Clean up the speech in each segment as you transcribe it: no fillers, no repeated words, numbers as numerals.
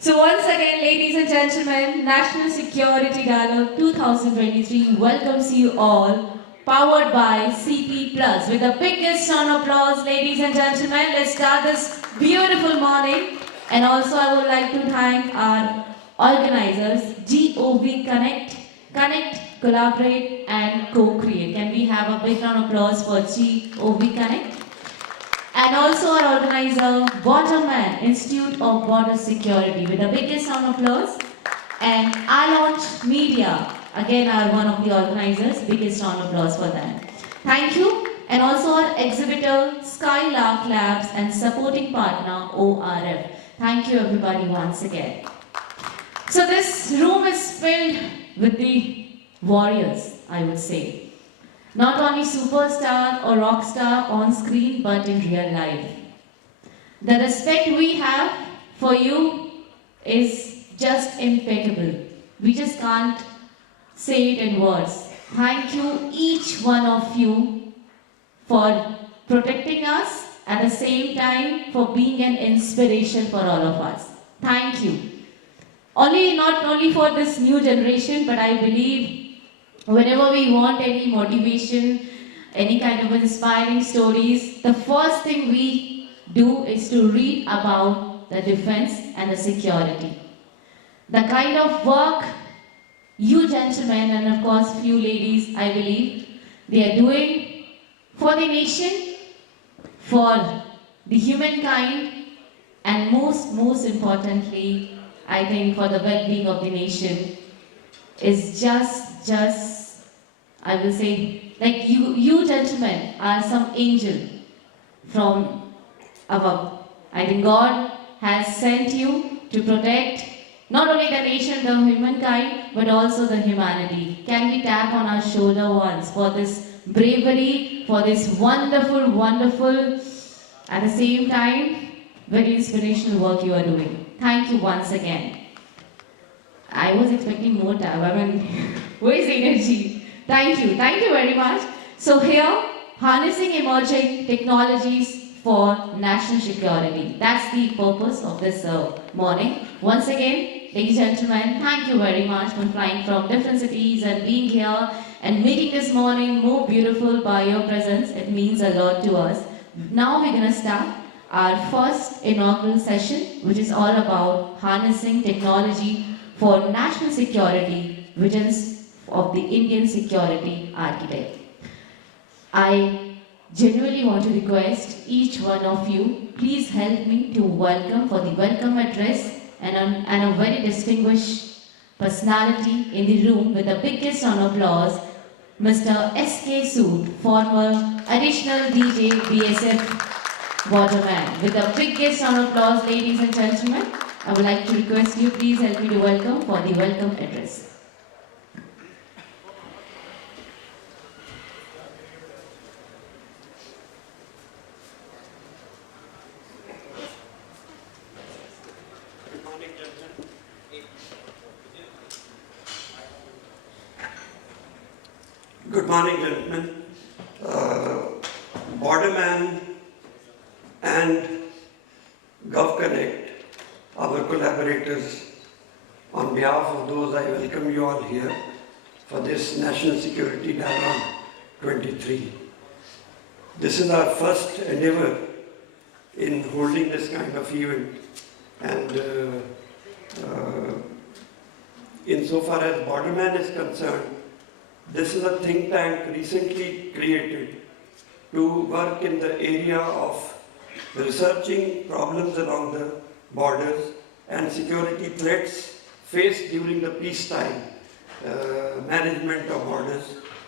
So once again, ladies and gentlemen, National Security Dialogue 2023 welcomes you all, powered by CP Plus. With the biggest round of applause, ladies and gentlemen, let's start this beautiful morning. And also I would like to thank our organizers, GOV Connect, Collaborate and Co-Create. Can we have a big round of applause for GOV Connect? And also our organizer, Borderman, Institute of Border Security, with the biggest round of applause. And iLaunch Media, again are one of the organizers, biggest round of applause for them. Thank you. And also our exhibitor, Skylark Labs, and supporting partner, ORF. Thank you everybody once again. So this room is filled with the warriors, I would say. Not only superstar or rock star on screen, but in real life. The respect we have for you is just impeccable. We just can't say it in words. Thank you, each one of you, for protecting us, at the same time for being an inspiration for all of us. Thank you. Not only for this new generation, but I believe whenever we want any motivation, any kind of inspiring stories, the first thing we do is to read about the defense and the security. The kind of work you gentlemen and of course few ladies, I believe, they are doing for the nation, for the humankind, and most importantly, I think for the well-being of the nation, is just I will say, like you gentlemen are some angel from above. I think God has sent you to protect not only the nation, the humankind, but also the humanity. Can we tap on our shoulder once for this bravery, for this wonderful, at the same time, very inspirational work you are doing. Thank you once again. I was expecting more time. I mean, where's the energy? Thank you very much. So here, harnessing emerging technologies for national security. That's the purpose of this morning. Once again, ladies and gentlemen, thank you very much for flying from different cities and being here and making this morning more beautiful by your presence. It means a lot to us. Now we're going to start our first inaugural session, which is all about harnessing technology for national security, visions of the Indian security architect. I genuinely want to request each one of you, please help me to welcome for the welcome address and a very distinguished personality in the room with the biggest round of applause, Mr. S.K. Sood, former additional DJ BSF Borderman. With the biggest round of applause, ladies and gentlemen, I would like to request you, please help me to welcome for the welcome address. Good morning, gentlemen. Borderman and GovConnect, our collaborators, on behalf of those, I welcome you all here for this National Security Dialogue 23. This is our first endeavor in holding this kind of event, and insofar as Borderman is concerned, this is a think tank recently created to work in the area of researching problems along the borders and security threats faced during the peacetime management of borders,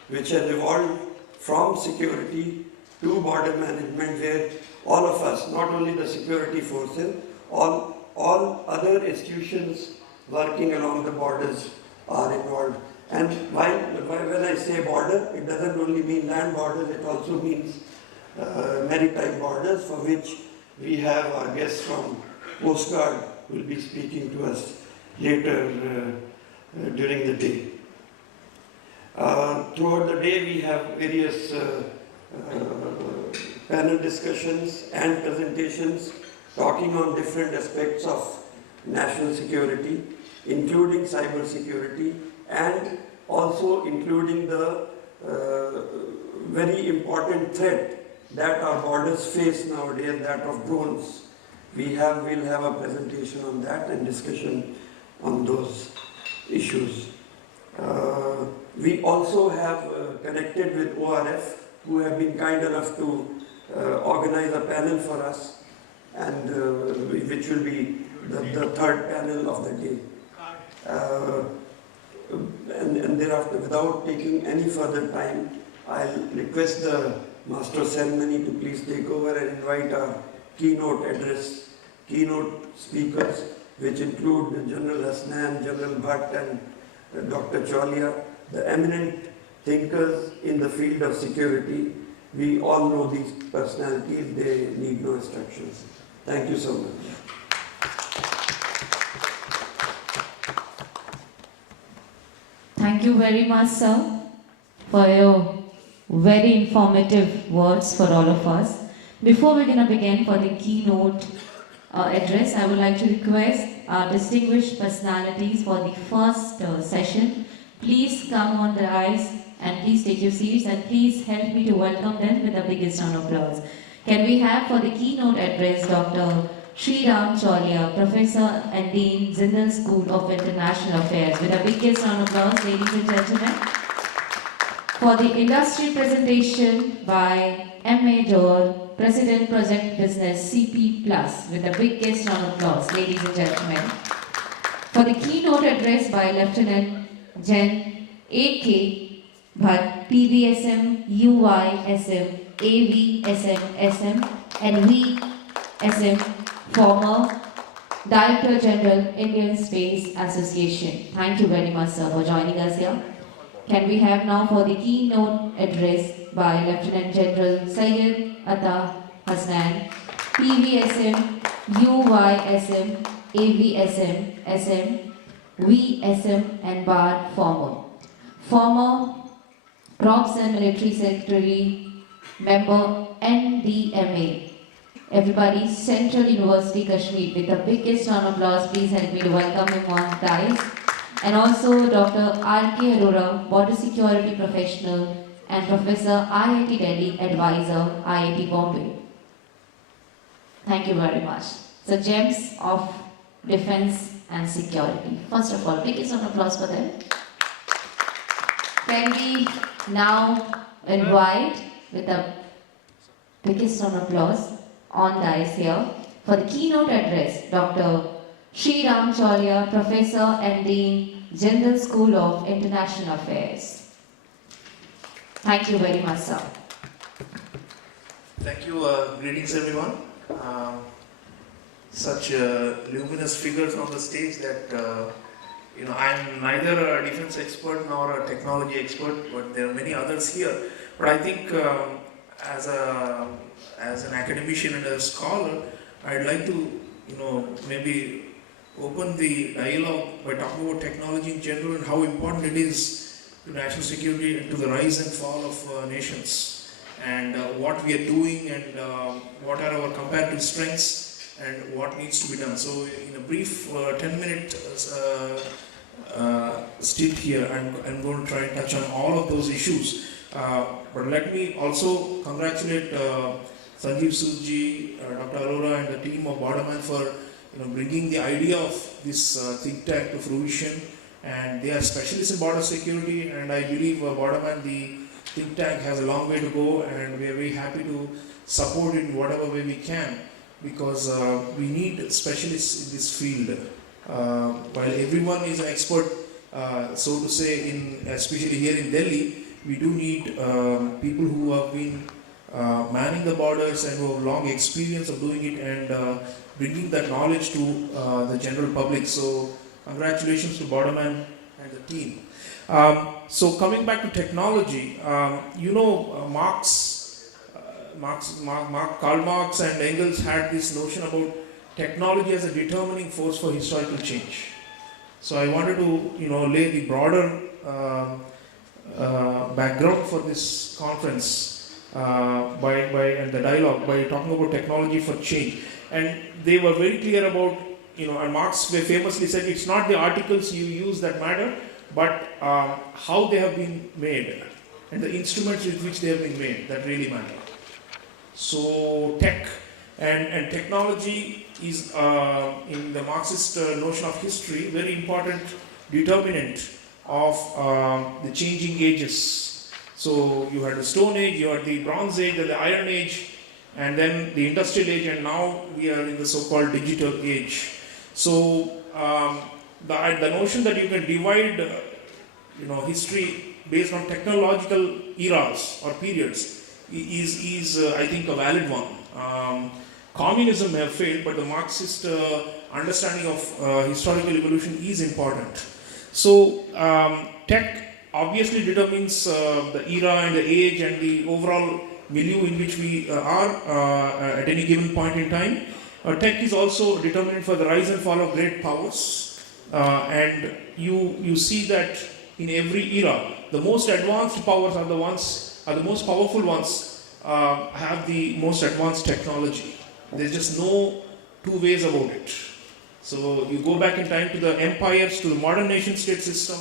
which has evolved from security to border management, where all of us, not only the security forces, all other institutions working along the borders are involved. And when I say border, it doesn't only mean land borders, it also means maritime borders, for which we have our guests from Coast Guard who will be speaking to us later during the day. Throughout the day we have various panel discussions and presentations talking on different aspects of national security, including cybersecurity, and also including the very important threat that our borders face nowadays, that of drones. We'll have a presentation on that and discussion on those issues. We also have connected with ORF, who have been kind enough to organize a panel for us, and which will be the third panel of the day. And thereafter, without taking any further time, I'll request the Master of Ceremony to please take over and invite our keynote address, keynote speakers, which include General Hasnain, General Bhatt, and Dr. Chaulia, the eminent thinkers in the field of security. We all know these personalities, they need no instructions. Thank you so much. Thank you very much, sir, for your very informative words for all of us. Before we're going to begin for the keynote address, I would like to request our distinguished personalities for the first session. Please come on the rise and please take your seats, and please help me to welcome them with the biggest round of applause. Can we have for the keynote address Dr. Sreeram Chaulia, Professor and Dean, Jindal School of International Affairs, with the biggest round of applause, ladies and gentlemen. For the industry presentation by M.A. Johar, President Project Business CP Plus, with the biggest round of applause, ladies and gentlemen. For the keynote address by Lieutenant Gen. A.K. Bhatt, PVSM, UYSM, AVSM, SM, and VSM, former Director General, Indian Space Association. Thank you very much, sir, for joining us here. Can we have now for the keynote address by Lieutenant General Syed Hasnain, PVSM, UYSM, AVSM, SM, VSM, and Bhatt, former Props and Military Secretary, member NDMA. Everybody, Central University, Kashmir, with the biggest round of applause, please help me to welcome him on dais. And also Dr. R.K. Arora, Border Security Professional and Professor, IIT Delhi, Advisor, IIT Bombay. Thank you very much. So, gems of defense and security. First of all, biggest round of applause for them. Can we now invite, with the biggest round of applause on dais here, for the keynote address, Dr. Sreeram Chaulia, Professor and Dean, Jindal School of International Affairs. Thank you very much, sir. Thank you. Greetings, everyone. Such luminous figures on the stage that I'm neither a defense expert nor a technology expert, but there are many others here. But I think as an academician and a scholar, I'd like to maybe open the dialogue by talking about technology in general and how important it is to national security and to the rise and fall of nations, and what we are doing, and what are our comparative strengths and what needs to be done. So in a brief 10-minute stint here, I'm going to try and touch on all of those issues. But let me also congratulate Sanjeev Sood, Dr. Arora, and the team of Borderman for bringing the idea of this think tank to fruition. And they are specialists in border security, and I believe Borderman, the think tank, has a long way to go, and we are very happy to support it in whatever way we can, because we need specialists in this field. While everyone is an expert, so to say, especially here in Delhi, we do need people who have been manning the borders and who have long experience of doing it and bringing that knowledge to the general public. So congratulations to Borderman and the team. So coming back to technology, Karl Marx and Engels had this notion about technology as a determining force for historical change. So I wanted to lay the broader background for this conference and the dialogue by talking about technology for change. And they were very clear about and Marx famously said, it's not the articles you use that matter, but how they have been made and the instruments with which they have been made that really matter. So tech and technology is, in the Marxist notion of history, very important determinant of the changing ages. So you had the Stone Age, you had the Bronze Age, the Iron Age, and then the Industrial Age, and now we are in the so-called digital age. So the notion that you can divide, history based on technological eras or periods is I think, a valid one. Communism may have failed, but the Marxist understanding of historical evolution is important. So tech obviously determines the era and the age and the overall milieu in which we are at any given point in time. Tech is also determinant for the rise and fall of great powers, and you see that in every era, the most advanced powers are the most powerful ones, have the most advanced technology. There's just no two ways about it. So you go back in time to the empires, to the modern nation state system,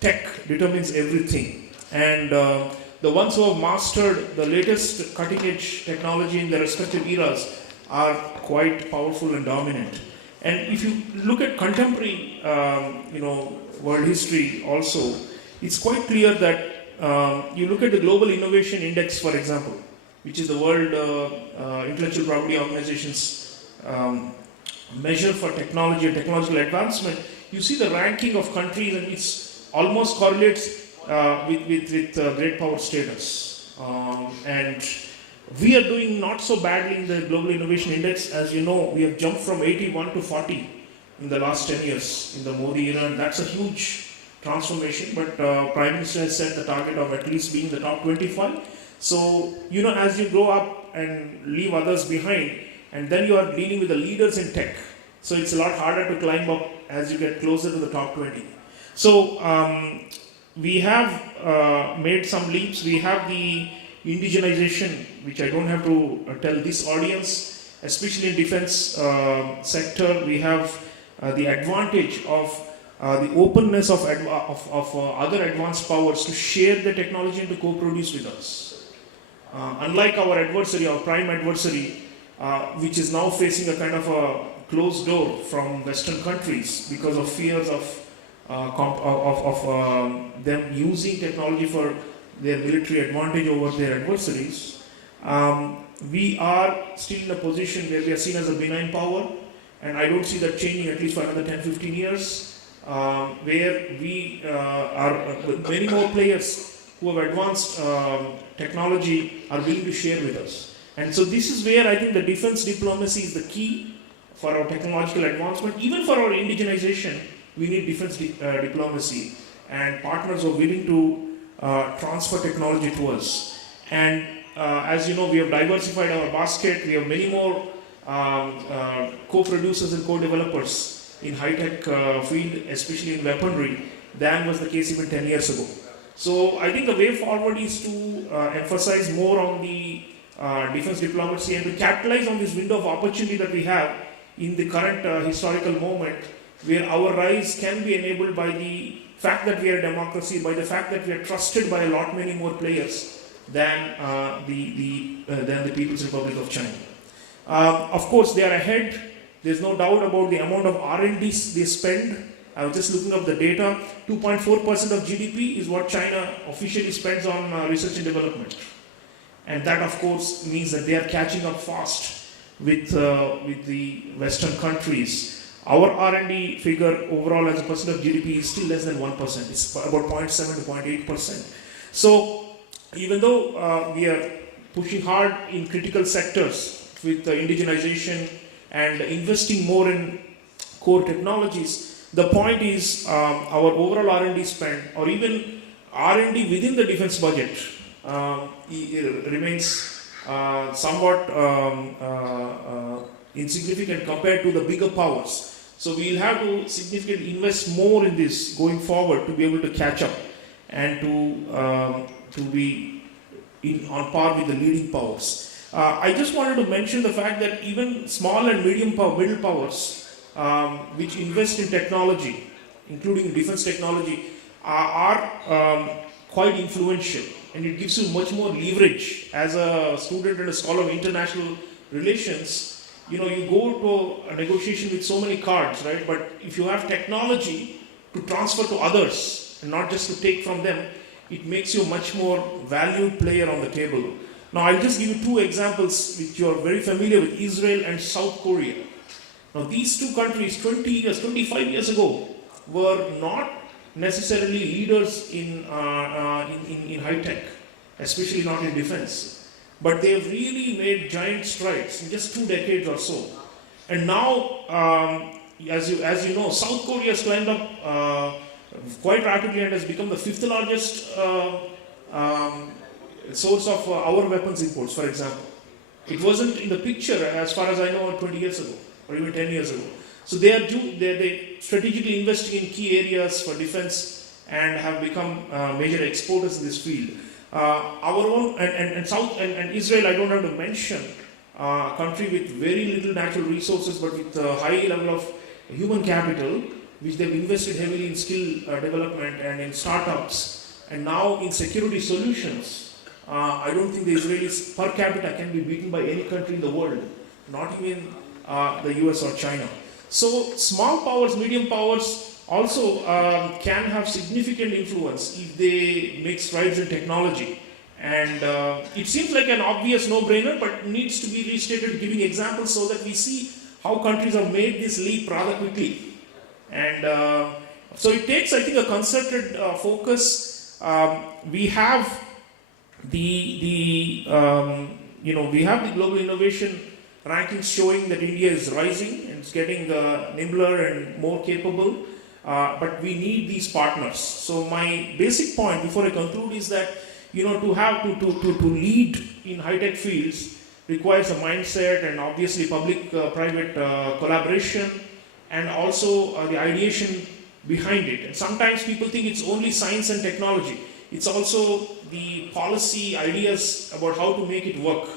tech determines everything. And the ones who have mastered the latest cutting edge technology in their respective eras are quite powerful and dominant. And if you look at contemporary world history also, it's quite clear that you look at the Global Innovation Index, for example, which is the World Intellectual Property Organization's measure for technology and technological advancement, you see the ranking of countries, and it's almost correlates with great power status. And we are doing not so badly in the Global Innovation Index. As you know, we have jumped from 81 to 40 in the last 10 years in the Modi era, and that's a huge transformation. But Prime Minister has set the target of at least being the top 25. So, as you grow up and leave others behind, and then you are dealing with the leaders in tech, so it's a lot harder to climb up as you get closer to the top 20. So, we have made some leaps. We have the indigenization, which I don't have to tell this audience, especially in defense sector. We have the advantage of the openness of other advanced powers to share the technology and to co-produce with us. Unlike our adversary, our prime adversary, which is now facing a kind of a closed door from Western countries because of fears of them using technology for their military advantage over their adversaries, we are still in a position where we are seen as a benign power, and I don't see that changing at least for another 10-15 years, where we are many more players who have advanced technology are willing to share with us. And so this is where I think the defense diplomacy is the key for our technological advancement. Even for our indigenization, we need defense diplomacy and partners who are willing to transfer technology to us. And as you know, we have diversified our basket. We have many more co-producers and co-developers in high-tech field, especially in weaponry, than was the case even 10 years ago. So I think the way forward is to emphasize more on the defense diplomacy and to capitalize on this window of opportunity that we have in the current historical moment, where our rise can be enabled by the fact that we are a democracy, by the fact that we are trusted by a lot many more players than the People's Republic of China. Of course, they are ahead. There's no doubt about the amount of R&D they spend. I was just looking up the data. 2.4% of GDP is what China officially spends on research and development. And that, of course, means that they are catching up fast with the Western countries. Our R&D figure overall as a percent of GDP is still less than 1%. It's about 0.7 to 0.8%. So even though we are pushing hard in critical sectors with indigenization and investing more in core technologies, the point is our overall R&D spend, or even R&D within the defense budget, remains somewhat insignificant compared to the bigger powers. So we'll have to significantly invest more in this going forward to be able to catch up and to be on par with the leading powers. I just wanted to mention the fact that even small and middle powers which invest in technology, including defense technology, are quite influential, and it gives you much more leverage as a student and a scholar of international relations. You know, you go to a negotiation with so many cards, right? But if you have technology to transfer to others and not just to take from them, it makes you a much more valued player on the table. Now, I'll just give you two examples which you are very familiar with: Israel and South Korea. Now, these two countries 20 years, 25 years ago were not necessarily leaders in high tech, especially not in defense. But they have really made giant strides in just 2 decades or so. And now, as you know, South Korea has climbed up quite rapidly and has become the 5th largest source of our weapons imports, for example. It wasn't in the picture, as far as I know, 20 years ago or even 10 years ago. So they're strategically investing in key areas for defense and have become major exporters in this field. Our own and Israel, I don't have to mention, a country with very little natural resources but with a high level of human capital, which they've invested heavily in skill development and in startups, and now in security solutions. I don't think the Israelis per capita can be beaten by any country in the world, not even the US or China. So small powers, medium powers also can have significant influence if they make strides in technology. And it seems like an obvious no-brainer, but needs to be restated, giving examples so that we see how countries have made this leap rather quickly. And so it takes, I think, a concerted focus. We have the global innovation rankings showing that India is rising and it's getting nimbler and more capable, but we need these partners. So my basic point before I conclude is that, you know, to lead in high-tech fields requires a mindset and obviously public-private collaboration, and also the ideation behind it. And sometimes people think it's only science and technology. It's also the policy ideas about how to make it work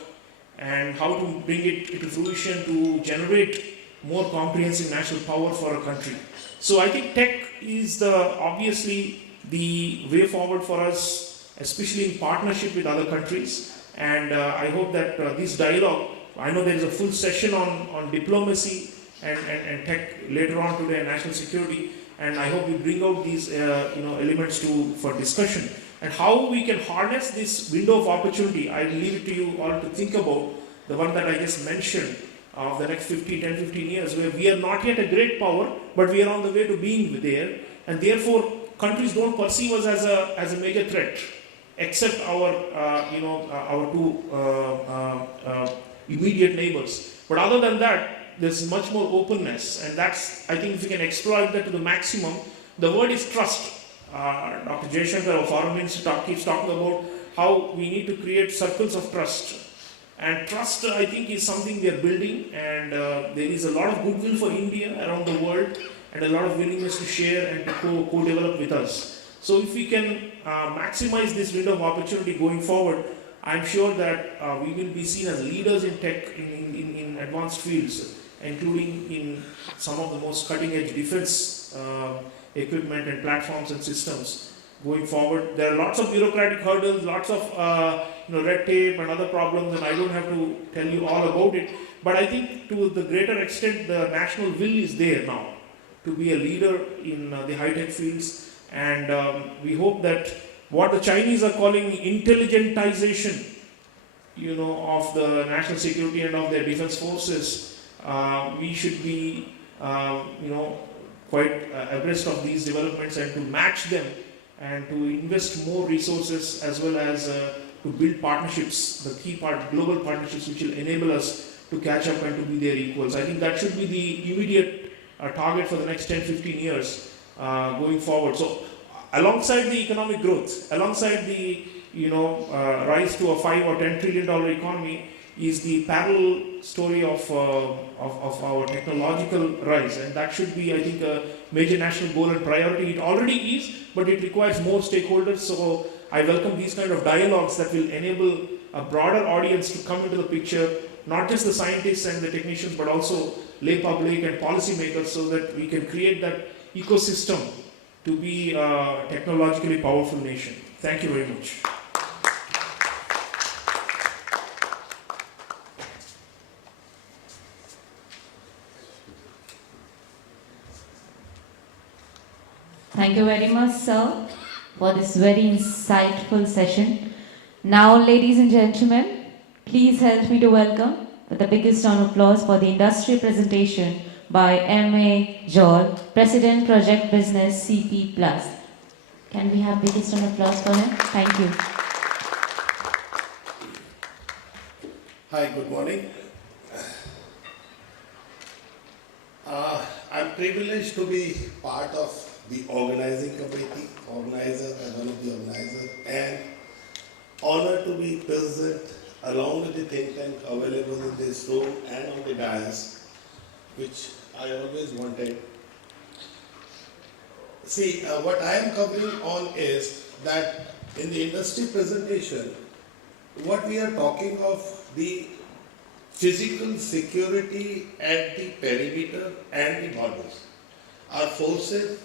and how to bring it into fruition to generate more comprehensive national power for a country. So I think tech is obviously the way forward for us, especially in partnership with other countries. And I hope that this dialogue, I know there is a full session on diplomacy and tech later on today, and national security, and I hope we bring out these elements for discussion. And how we can harness this window of opportunity, I leave it to you all to think about, the one that I just mentioned, of the next 10-15 years, where we are not yet a great power, but we are on the way to being there, and therefore countries don't perceive us as a major threat, except our two immediate neighbors. But other than that, there's much more openness, and that's, I think, if we can exploit that to the maximum. The word is trust. Dr. Jaishankar, our foreign minister, keeps talking about how we need to create circles of trust. And trust, I think, is something we are building, and there is a lot of goodwill for India around the world, and a lot of willingness to share and to co-develop with us. So if we can maximize this window of opportunity going forward, I'm sure that we will be seen as leaders in tech, in advanced fields, including in some of the most cutting-edge defense equipment and platforms and systems going forward. There are lots of bureaucratic hurdles, lots of red tape and other problems, and I don't have to tell you all about it. But I think to the greater extent, the national will is there now to be a leader in the high-tech fields, and we hope that what the Chinese are calling intelligentization, of the national security and of their defense forces, we should be, quite abreast of these developments and to match them and to invest more resources, as well as to build partnerships, the key part, global partnerships, which will enable us to catch up and to be their equals. I think that should be the immediate target for the next 10-15 years going forward. So alongside the economic growth, alongside the rise to a $5 or $10 trillion economy, is the parallel story of our technological rise, and that should be, I think, a major national goal and priority. It already is, but it requires more stakeholders. So I welcome these kind of dialogues that will enable a broader audience to come into the picture, not just the scientists and the technicians, but also lay public and policymakers so that we can create that ecosystem to be a technologically powerful nation. Thank you very much. Thank you very much, sir, for this very insightful session. Now, ladies and gentlemen, please help me to welcome with the biggest round of applause for the industry presentation by M.A. Johar, President Project Business CP+. Can we have biggest round of applause for him? Thank you. Hi, good morning. I'm privileged to be part of the organizing committee, organizer and one of the organizers, and honored to be present along with the think tank available in this room and on the dais, which I always wanted. See, what I am covering on is that in the industry presentation, what we are talking of the physical security at the perimeter and the borders. Our forces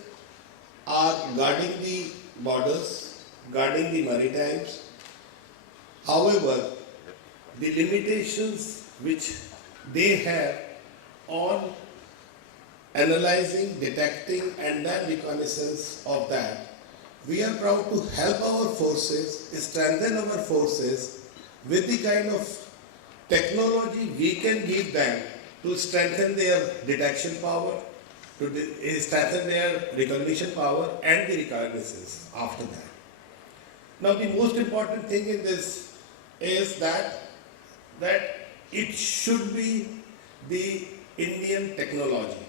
are guarding the borders, guarding the maritimes. However, the limitations which they have on analyzing, detecting, and then reconnaissance of that, we are proud to help our forces, strengthen our forces with the kind of technology we can give them to strengthen their detection power, to strengthen their recognition power and the reconnaissance after that. Now the most important thing in this is that it should be the Indian technology.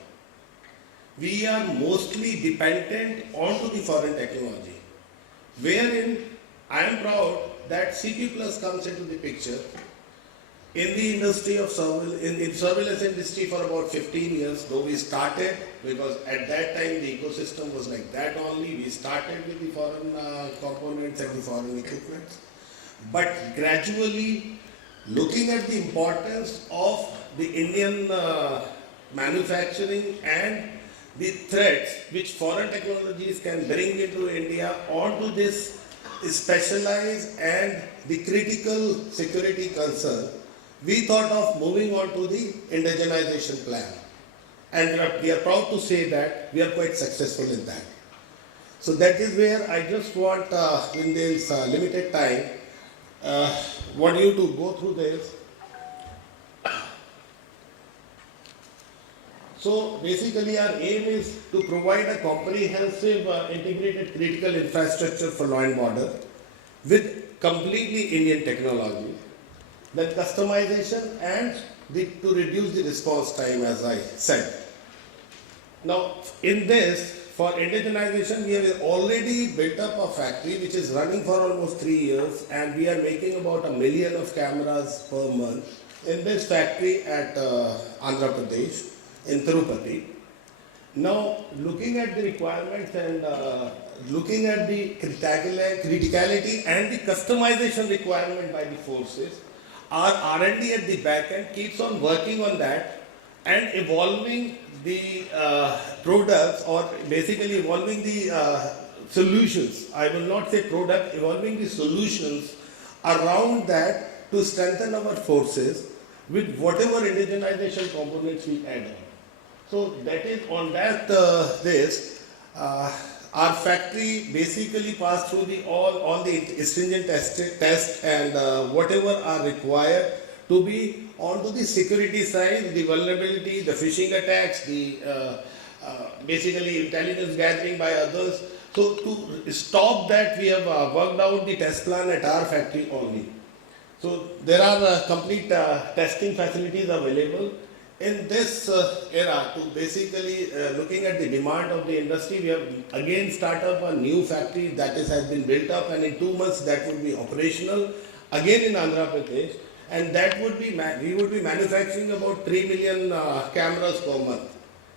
We are mostly dependent onto the foreign technology, wherein I am proud that CP Plus comes into the picture. In the industry of surveillance industry for about 15 years, though we started, because at that time the ecosystem was like that only, we started with the foreign components and the foreign equipment. But gradually, looking at the importance of the Indian manufacturing and the threats which foreign technologies can bring into India onto this specialized and the critical security concern, we thought of moving on to the indigenization plan. And we are proud to say that we are quite successful in that. So that is where I just want, in this limited time, want you to go through this. So basically our aim is to provide a comprehensive integrated critical infrastructure for law and order with completely Indian technology, then customization and to reduce the response time, as I said. Now in this, for indigenization, we have already built up a factory which is running for almost 3 years, and we are making about 1 million of cameras per month in this factory at Andhra Pradesh, in Tirupati. Now, looking at the requirements and looking at the criticality and the customization requirement by the forces, our R&D at the back end keeps on working on that and evolving the products, or basically evolving the solutions. I will not say product, evolving the solutions around that to strengthen our forces with whatever indigenization components we add on. So that is on that our factory basically passed through all the stringent tests and whatever are required to be onto the security side, the vulnerability, the phishing attacks, the basically intelligence gathering by others. So to stop that, we have worked out the test plan at our factory only. So there are complete testing facilities available. In this era, to basically looking at the demand of the industry, we have again started up a new factory that has been built up, and in 2 months that would be operational again in Andhra Pradesh, and that would be we would be manufacturing about 3 million cameras per month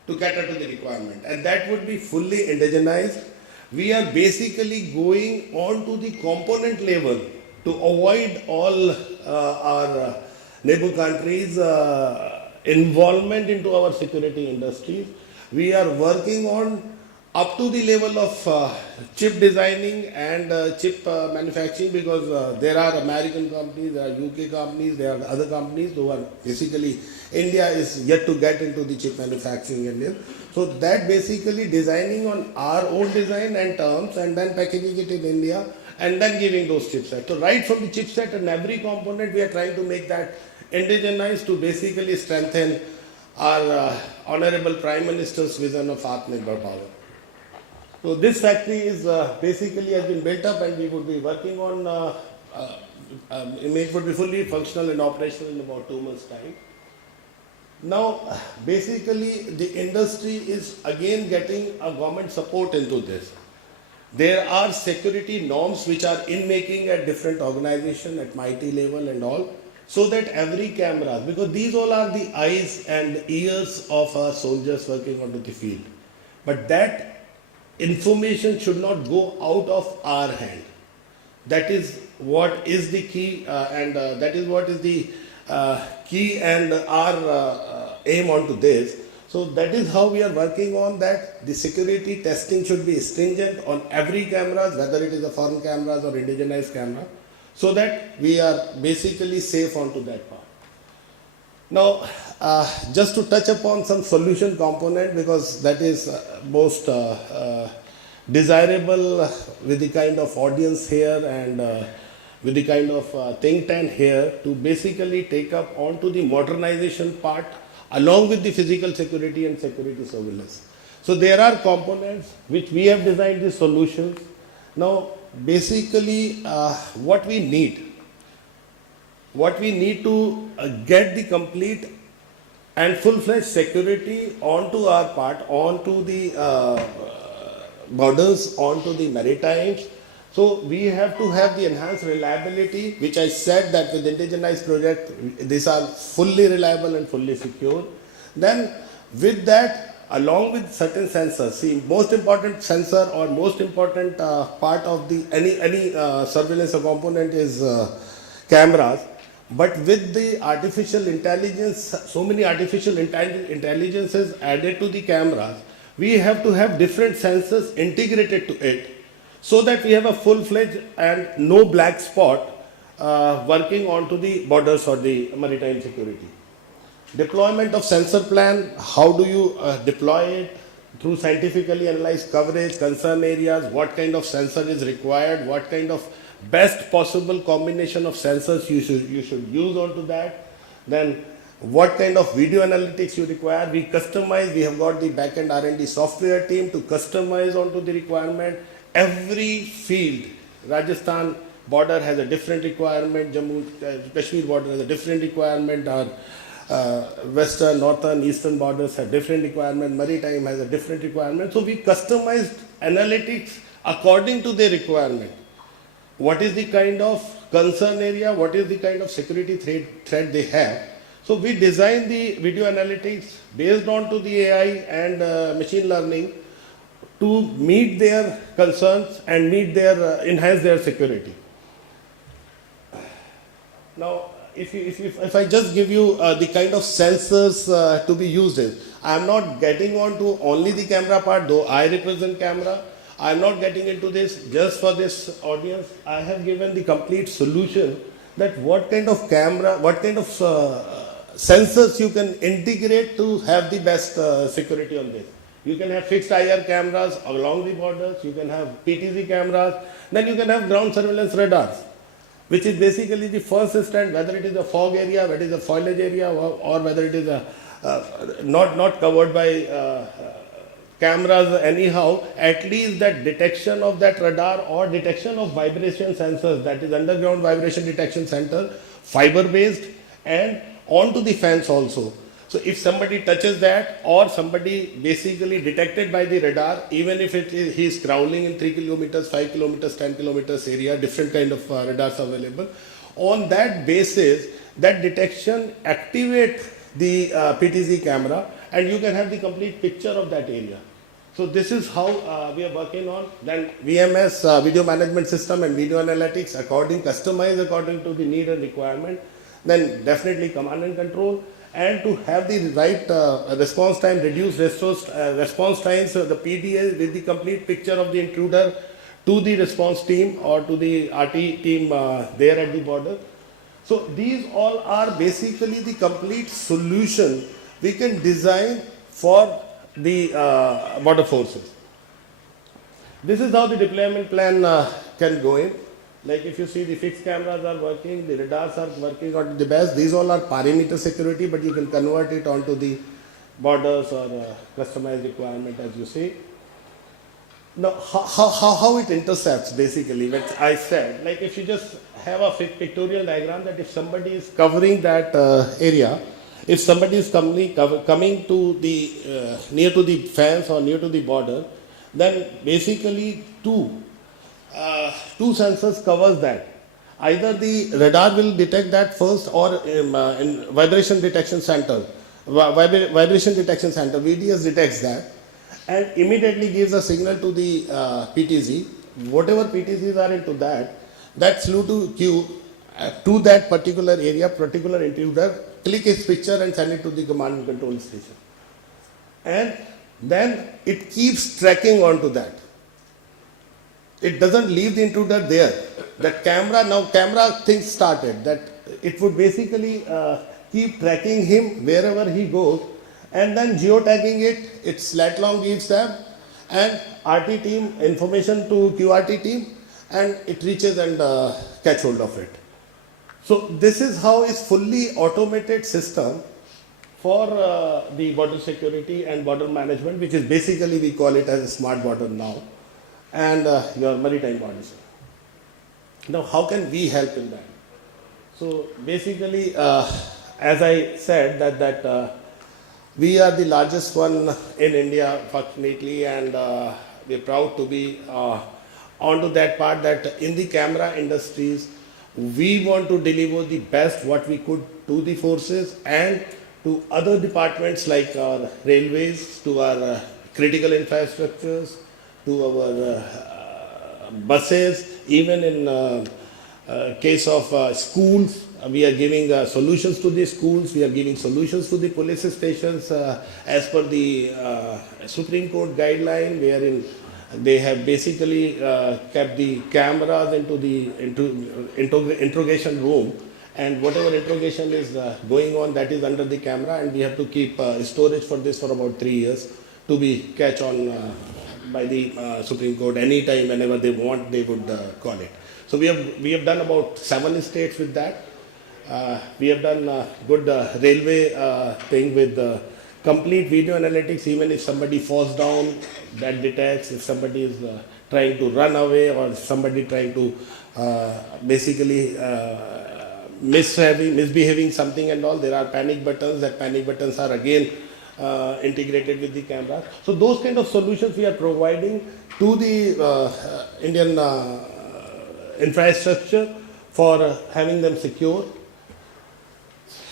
to cater to the requirement, and that would be fully indigenized. We are basically going on to the component level to avoid all our neighbor countries involvement into our security industries. We are working on up to the level of chip designing and chip manufacturing, because there are American companies, there are UK companies, there are other companies who are basically, India is yet to get into the chip manufacturing in India. So that basically designing on our own design and terms and then packaging it in India and then giving those chipsets. So right from the chipset and every component we are trying to make that indigenized to basically strengthen our Honorable Prime Minister's vision of Atmanirbhar power. So this factory is basically has been built up and we would be working on, it would be fully functional and operational in about 2 months' time. Now, basically the industry is again getting a government support into this. There are security norms which are in making at different organizations at MIT level and all, so that every camera, because these all are the eyes and ears of our soldiers working onto the field. But that information should not go out of our hand. That is what is the key and that is what is the key and our aim onto this. So that is how we are working on that. The security testing should be stringent on every cameras, whether it is a foreign cameras or indigenized camera, so that we are basically safe onto that part. Now, just to touch upon some solution component, because that is most desirable with the kind of audience here and with the kind of think tank here, to basically take up onto the modernization part along with the physical security and security surveillance. So there are components which we have designed the solutions. Now, basically what we need to get the complete and full-fledged security onto our part, onto the borders, onto the maritimes. So we have to have the enhanced reliability, which I said that with indigenized project, these are fully reliable and fully secure. Then with that, along with certain sensors, see, most important sensor or most important part of the any surveillance component is cameras. But with the artificial intelligence, so many artificial intelligences added to the cameras, we have to have different sensors integrated to it, so that we have a full-fledged and no black spot working onto the borders or the maritime security. Deployment of sensor plan, how do you deploy it? Through scientifically analyzed coverage, concern areas, what kind of sensor is required, what kind of best possible combination of sensors you should use onto that. Then what kind of video analytics you require. We customize, we have got the back-end R&D software team to customize onto the requirement. Every field, Rajasthan border has a different requirement, Jammu, Kashmir border has a different requirement, our western, northern, eastern borders have different requirement, maritime has a different requirement. So we customized analytics according to their requirement. What is the kind of concern area, what is the kind of security threat they have. So we designed the video analytics based on to the AI and machine learning to meet their concerns and meet their enhance their security. Now, if I just give you the kind of sensors to be used in, I am not getting on to only the camera part, though I represent camera. I am not getting into this just for this audience. I have given the complete solution that what kind of camera, what kind of sensors you can integrate to have the best security on this. You can have fixed IR cameras along the borders, you can have PTZ cameras, then you can have ground surveillance radars, which is basically the first instant, whether it is a fog area, whether it is a foliage area, or whether it is a, not covered by cameras anyhow, at least that detection of that radar or detection of vibration sensors, that is underground vibration detection center, fiber based and onto the fence also. So if somebody touches that or somebody basically detected by the radar, even if it is, he is crawling in 3 kilometers, 5 kilometers, 10 kilometers area, different kind of radars available. On that basis, that detection activate the PTZ camera and you can have the complete picture of that area. So this is how we are working on. Then VMS, video management system and video analytics customized according to the need and requirement. Then definitely command and control. and to have the right response time, reduce response times, the PDA with the complete picture of the intruder to the response team or to the RT team there at the border. So these all are basically the complete solution we can design for the border forces. This is how the deployment plan can go in. Like if you see, the fixed cameras are working, the radars are working on the best. These all are perimeter security, but you can convert it onto the borders or customized requirement as you see. Now, how it intercepts basically, what I said, like if you just have a pictorial diagram that if somebody is covering that area, if somebody is coming to the near to the fence or near to the border, then basically two sensors covers that. Either the radar will detect that first, or in vibration detection center, VDS detects that and immediately gives a signal to the PTZ. Whatever PTZs are into that slew to queue to that particular area, particular intruder, click his picture and send it to the command and control station. And then it keeps tracking onto that. It doesn't leave the intruder there. That camera thing started, that it would basically keep tracking him wherever he goes, and then geotagging it, its slat long gives them, and RT team information to QRT team, and it reaches and catch hold of it. So this is how is fully automated system for the border security and border management, which is basically we call it as a smart border now, and your maritime borders. Now, how can we help in that? So basically, as I said, that we are the largest one in India, fortunately, and we're proud to be onto that part, that in the camera industries, we want to deliver the best what we could to the forces and to other departments like our railways, to our critical infrastructures, to our buses, even in case of schools, we are giving solutions to the schools, we are giving solutions to the police stations as per the Supreme Court guideline, wherein they have basically kept the cameras into the interrogation room, and whatever interrogation is going on, that is under the camera, and we have to keep storage for this for about 3 years to be catch on by the Supreme Court. Anytime, whenever they want, they would call it. So we have done about 7 states with that. We have done good railway thing with complete video analytics. Even if somebody falls down, that detects. If somebody is trying to run away, or somebody trying to basically misbehaving something and all, there are panic buttons. That panic buttons are again integrated with the camera. So those kind of solutions we are providing to the Indian infrastructure for having them secure.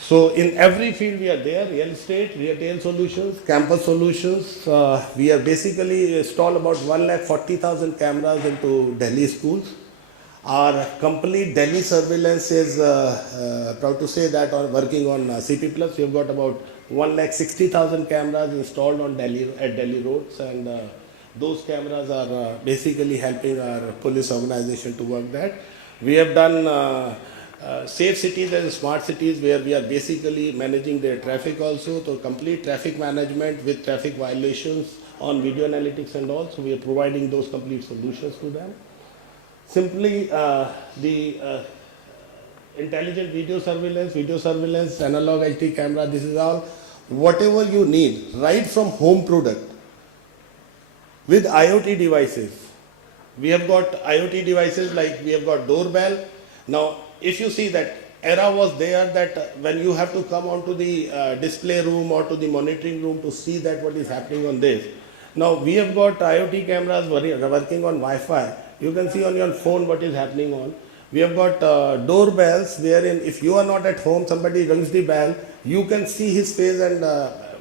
So in every field we are there: real estate, retail solutions, campus solutions. We are basically installed about 140,000 cameras into Delhi schools. Our complete Delhi surveillance is proud to say that are working on CP+. We have got about 160,000 cameras installed on Delhi roads, and those cameras are basically helping our police organization to work that. We have done safe cities and smart cities, where we are basically managing their traffic also, so complete traffic management with traffic violations on video analytics and all. So we are providing those complete solutions to them. Simply the intelligent video surveillance, analog HD camera, this is all whatever you need, right from home product with IoT devices. We have got IoT devices, like we have got doorbell. Now, if you see, that era was there, that when you have to come onto the display room or to the monitoring room to see that what is happening on this. Now we have got IoT cameras working on Wi-Fi. You can see on your phone what is happening on. We have got doorbells, wherein if you are not at home, somebody rings the bell, you can see his face, and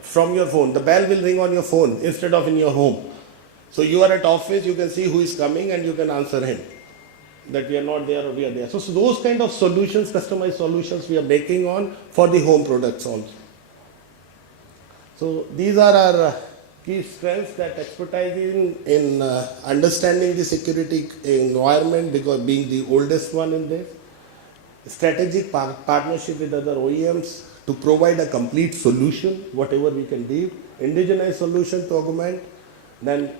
from your phone, the bell will ring on your phone instead of in your home. So you are at office, you can see who is coming and you can answer him that we are not there or we are there. So those kind of solutions, customized solutions we are making on for the home products also. So these are our key strengths, that expertise in understanding the security environment, because being the oldest one in this, strategic partnership with other OEMs to provide a complete solution, whatever we can give, indigenized solution to augment, then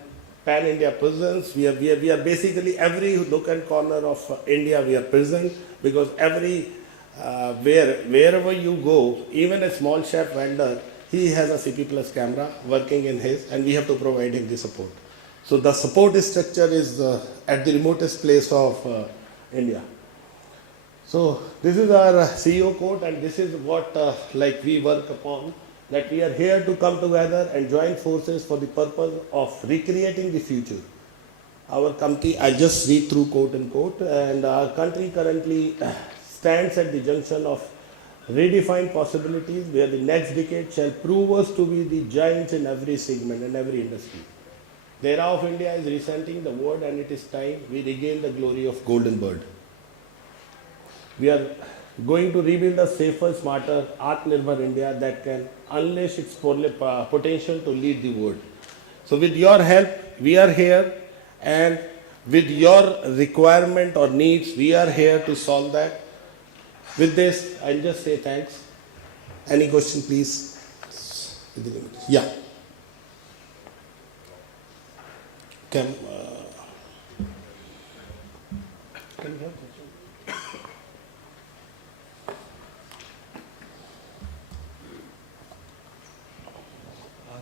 pan-India presence. We are basically every nook and corner of India we are present, because wherever you go, even a small chef vendor, he has a CP plus camera working in his, and we have to provide him the support. So the support structure is at the remotest place of India. So this is our CEO quote, and this is what like we work upon, that we are here to come together and join forces for the purpose of recreating the future. Our country, I just read through quote and quote, and our country currently stands at the junction of redefined possibilities, where the next decade shall prove us to be the giants in every segment and every industry. The era of India is resenting the word, and it is time we regain the glory of golden bird. We are going to rebuild a safer, smarter, Atmanirbhar India that can unleash its potential to lead the world. So with your help, we are here, and with your requirement or needs, we are here to solve that. With this, I'll just say thanks. Any question, please? Yeah. Can you have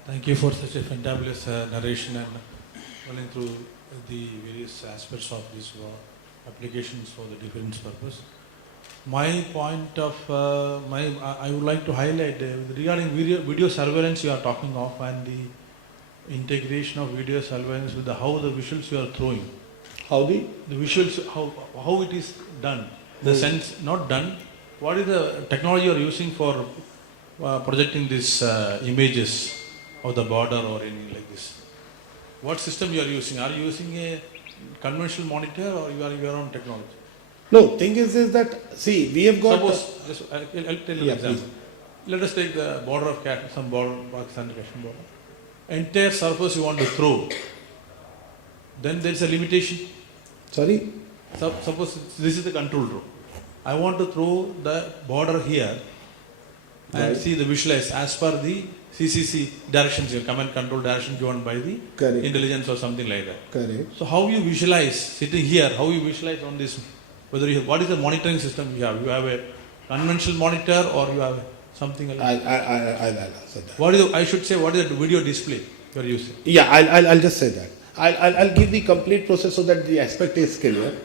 Thank you for such a fantabulous narration and running through the various aspects of these applications for the defense purpose. My point of I would like to highlight regarding video surveillance you are talking of, and the integration of video surveillance with how the visuals you are throwing. How the visuals, how it is done, the sense not done. What is the technology you are using for projecting these images of the border or anything like this? What system you are using? Are you using a conventional monitor, or you are your own technology? No, thing is that, see, we have got... Suppose, I'll tell you an example. Please. Let us take the border of some border, Pakistan to Kashmir border. Entire surface you want to throw, then there is a limitation. Sorry? Suppose this is the control room. I want to throw the border here and see the visualize as per the CCC directions, your command control direction given by the intelligence or something like that. Correct. So how you visualize sitting here, how you visualize on this, whether you have, what is the monitoring system you have? You have a conventional monitor or you have something else? I'll answer that. What is I should say, what is the video display you are using? Yeah, I'll just say that. I'll give the complete process so that the aspect is clear.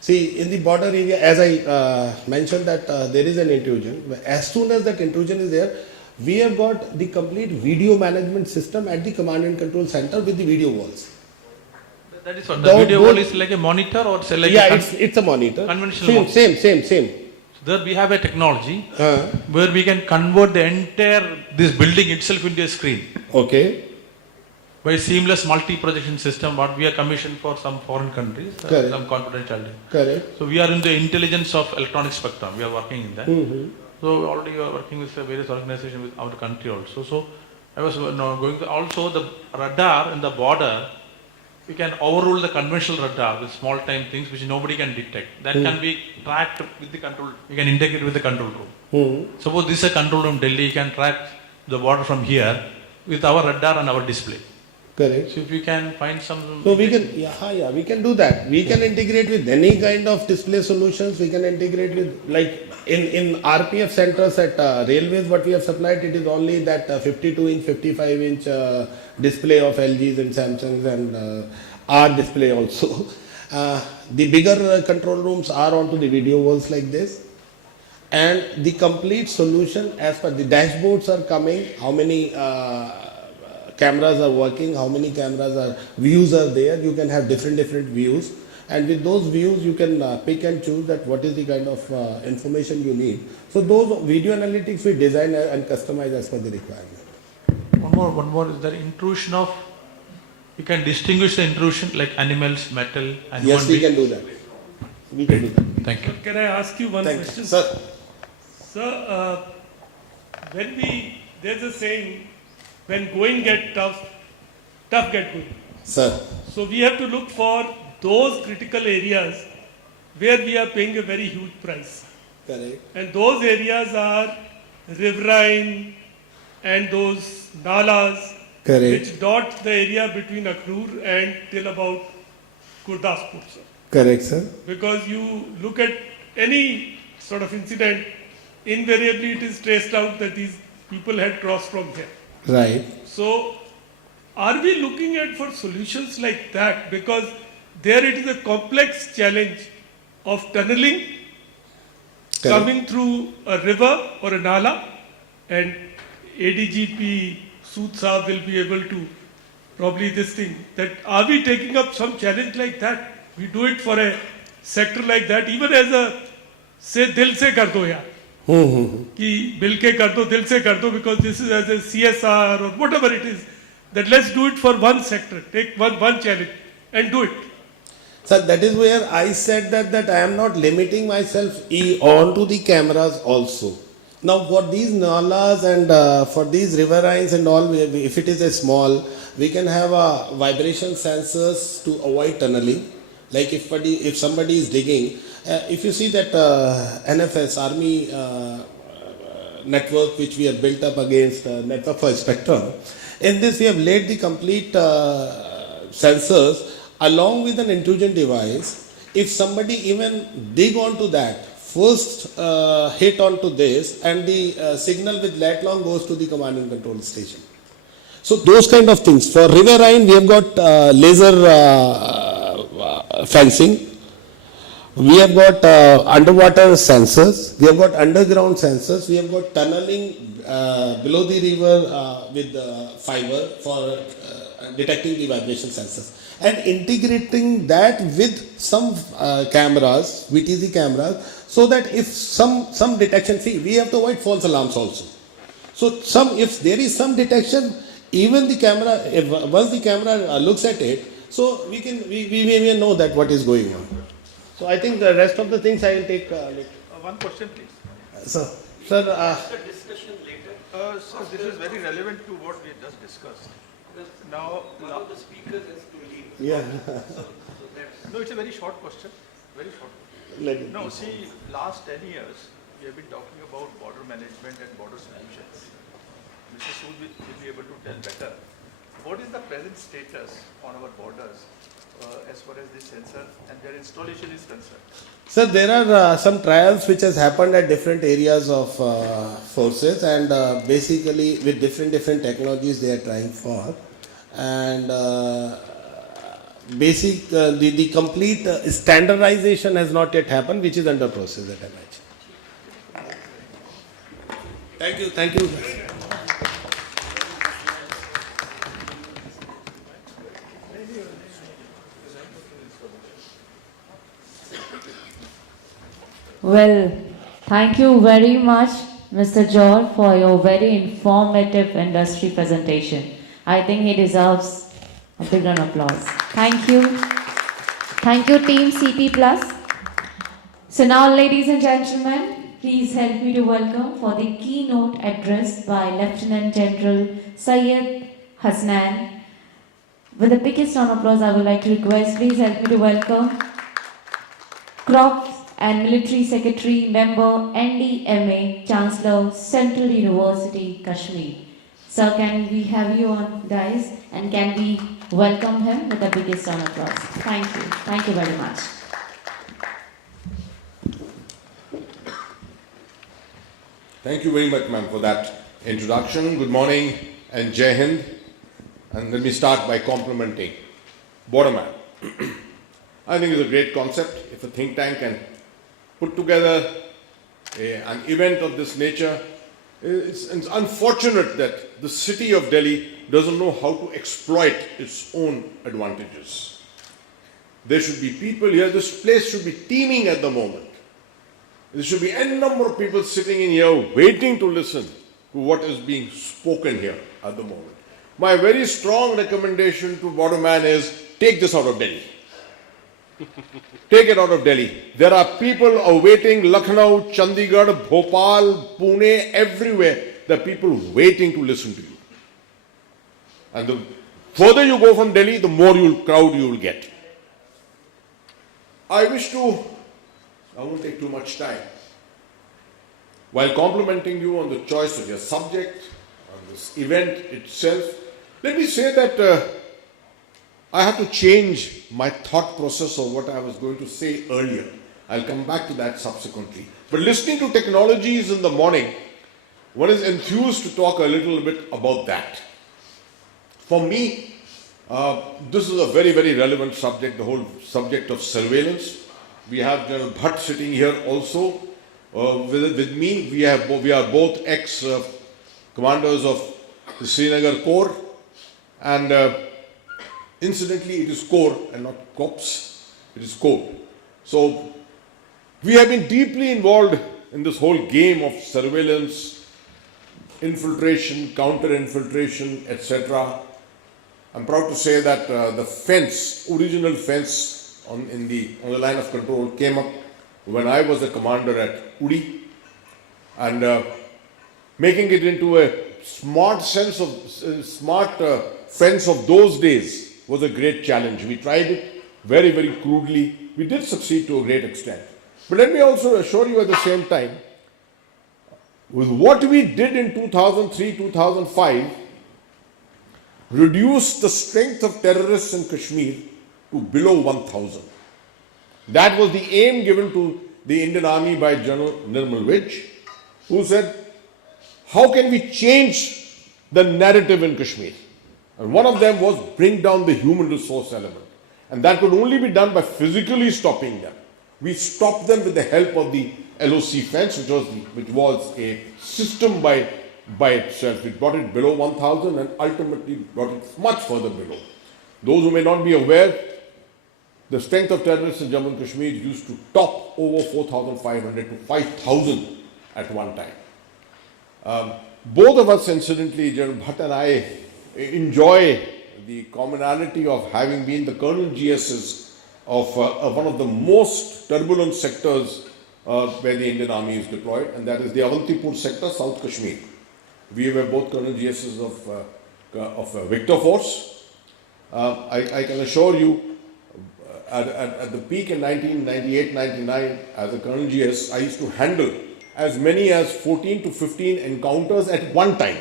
See, in the border area, as I mentioned that there is an intrusion. As soon as that intrusion is there, we have got the complete video management system at the command and control center with the video walls. That is what the video wall is like a monitor, or say like it's a monitor. Conventional Same. So there we have a technology where we can convert the entire this building itself into a screen. Okay. By seamless multi-projection system, what we are commissioned for some foreign countries, some confidentiality. Correct. So we are in the intelligence of electronic spectrum. We are working in that. So already we are working with various organizations with our country also. So I was going to also the radar in the border. We can overrule the conventional radar with small time things which nobody can detect. That can be tracked with the control. We can integrate with the control room. Suppose this is a control room Delhi, you can track the border from here with our radar and our display. Correct. So if you can find some... So we can, we can do that. We can integrate with any kind of display solutions. We can integrate with, like in RPF centers at railways, what we have supplied, it is only that 52-inch, 55-inch display of LGs and Samsungs and our display also. The bigger control rooms are onto the video walls like this. And the complete solution as per the dashboards are coming, how many cameras are working, how many views are there. You can have different views, and with those views you can pick and choose that what is the kind of information you need. So those video analytics we design and customize as per the requirement. One more is the intrusion of, you can distinguish the intrusion like animals, metal, and yes, we can do that. We can do that. Thank you. Can I ask you one question? Sir. Sir, there's a saying, when going get tough, tough get going. Sir. So we have to look for those critical areas where we are paying a very huge price. Correct. And those areas are riverine and those nalas Correct. which dot the area between Akhrur and till about Gurdaspur, sir. Correct, sir. Because you look at any sort of incident, invariably it is traced out that these people had crossed from here. Right. So, are we looking at for solutions like that? Because there it is a complex challenge of tunneling, coming through a river or a nala, and ADGP Sood Saab will be able to probably this thing, that are we taking up some challenge like that? We do it for a sector like that, even as a, say, dil se kar do yaar. Ki bil ke kar do, dil se kar do, because this is as a CSR or whatever it is, that let's do it for one sector, take one challenge and do it. Sir, that is where I said that I am not limiting myself onto the cameras also. Now for these nalas and for these riverines and all, if it is a small, we can have vibration sensors to avoid tunneling. Like if somebody is digging, if you see that NFS, Army network which we have built up against network for spectrum, in this we have laid the complete sensors along with an intrusion device. If somebody even dig onto that, first hit onto this, and the signal with lat long goes to the command and control station. So those kind of things. For riverine, we have got laser fencing. We have got underwater sensors. We have got underground sensors. We have got tunneling below the river with fiber for detecting the vibration sensors. And integrating that with some cameras, VTZ cameras, so that if some detection, see, we have to avoid false alarms also. So if there is some detection, even the camera, once the camera looks at it, so we may know that what is going on. So I think the rest of the things I will take. One question, please. Sir, The discussion later. So this is very relevant to what we just discussed. Now the speaker has to leave. yeah. No, it's a very short question. Very short. No, see, last 10 years we have been talking about border management and border solutions. Mr. Sood will be able to tell better. What is the present status on our borders as far as this sensor and their installation is concerned? Sir, there are some trials which has happened at different areas of forces, and basically with different technologies they are trying for, and the complete standardization has not yet happened, which is under process at MH. Thank you. Well, thank you very much, Mr. Johar, for your very informative industry presentation. I think he deserves a big round of applause. Thank you. Thank you, Team CP+. So now, ladies and gentlemen, please help me to welcome for the keynote address by Lieutenant General Syed Hasnain. With the biggest round of applause, I would like to request, please help me to welcome Crops and Military Secretary Member NDMA, Chancellor, Central University, Kashmir. Sir, can we have you on, guys? And can we welcome him with the biggest round of applause? Thank you. Thank you very much. Thank you very much, ma'am, for that introduction. Good morning and Jai Hind. And let me start by complimenting Borderman. I think it's a great concept. If a think tank can put together an event of this nature, it's unfortunate that the city of Delhi doesn't know how to exploit its own advantages. There should be people here, this place should be teeming at the moment. There should be n number of people sitting in here waiting to listen to what is being spoken here at the moment. My very strong recommendation to Borderman is take this out of Delhi. Take it out of Delhi. There are people awaiting Lucknow, Chandigarh, Bhopal, Pune, everywhere. There are people waiting to listen to you. And the further you go from Delhi, the more crowd you will get. I won't take too much time. While complimenting you on the choice of your subject, on this event itself, let me say that I have to change my thought process of what I was going to say earlier. I'll come back to that subsequently. But listening to technologies in the morning, one is enthused to talk a little bit about that. For me, this is a very, very relevant subject, the whole subject of surveillance. We have General Bhatt sitting here also. With me, we are both ex-commanders of the Srinagar Corps, and incidentally, it is Corps and not Corps, it is Corps. So, we have been deeply involved in this whole game of surveillance, infiltration, counter-infiltration, etc. I'm proud to say that the original fence on the line of control came up when I was a commander at Udi, and making it into a smart fence of those days was a great challenge. We tried it very, very crudely. We did succeed to a great extent. But let me also assure you at the same time, with what we did in 2003-2005, reduced the strength of terrorists in Kashmir to below 1,000. That was the aim given to the Indian Army by General Nirmal Vij, who said, how can we change the narrative in Kashmir? And one of them was bring down the human resource element. And that could only be done by physically stopping them. We stopped them with the help of the LOC fence, which was a system by itself. It brought it below 1,000 and ultimately brought it much further below. Those who may not be aware, the strength of terrorists in Jammu and Kashmir used to top over 4,500 to 5,000 at one time. Both of us, incidentally, General Bhatt and I, enjoy the commonality of having been the Colonel GSs of one of the most turbulent sectors where the Indian Army is deployed, and that is the Avantipur sector, South Kashmir. We were both Colonel GSs of Victor Force. I can assure you, at the peak in 1998-99, as a Colonel GS, I used to handle as many as 14 to 15 encounters at one time.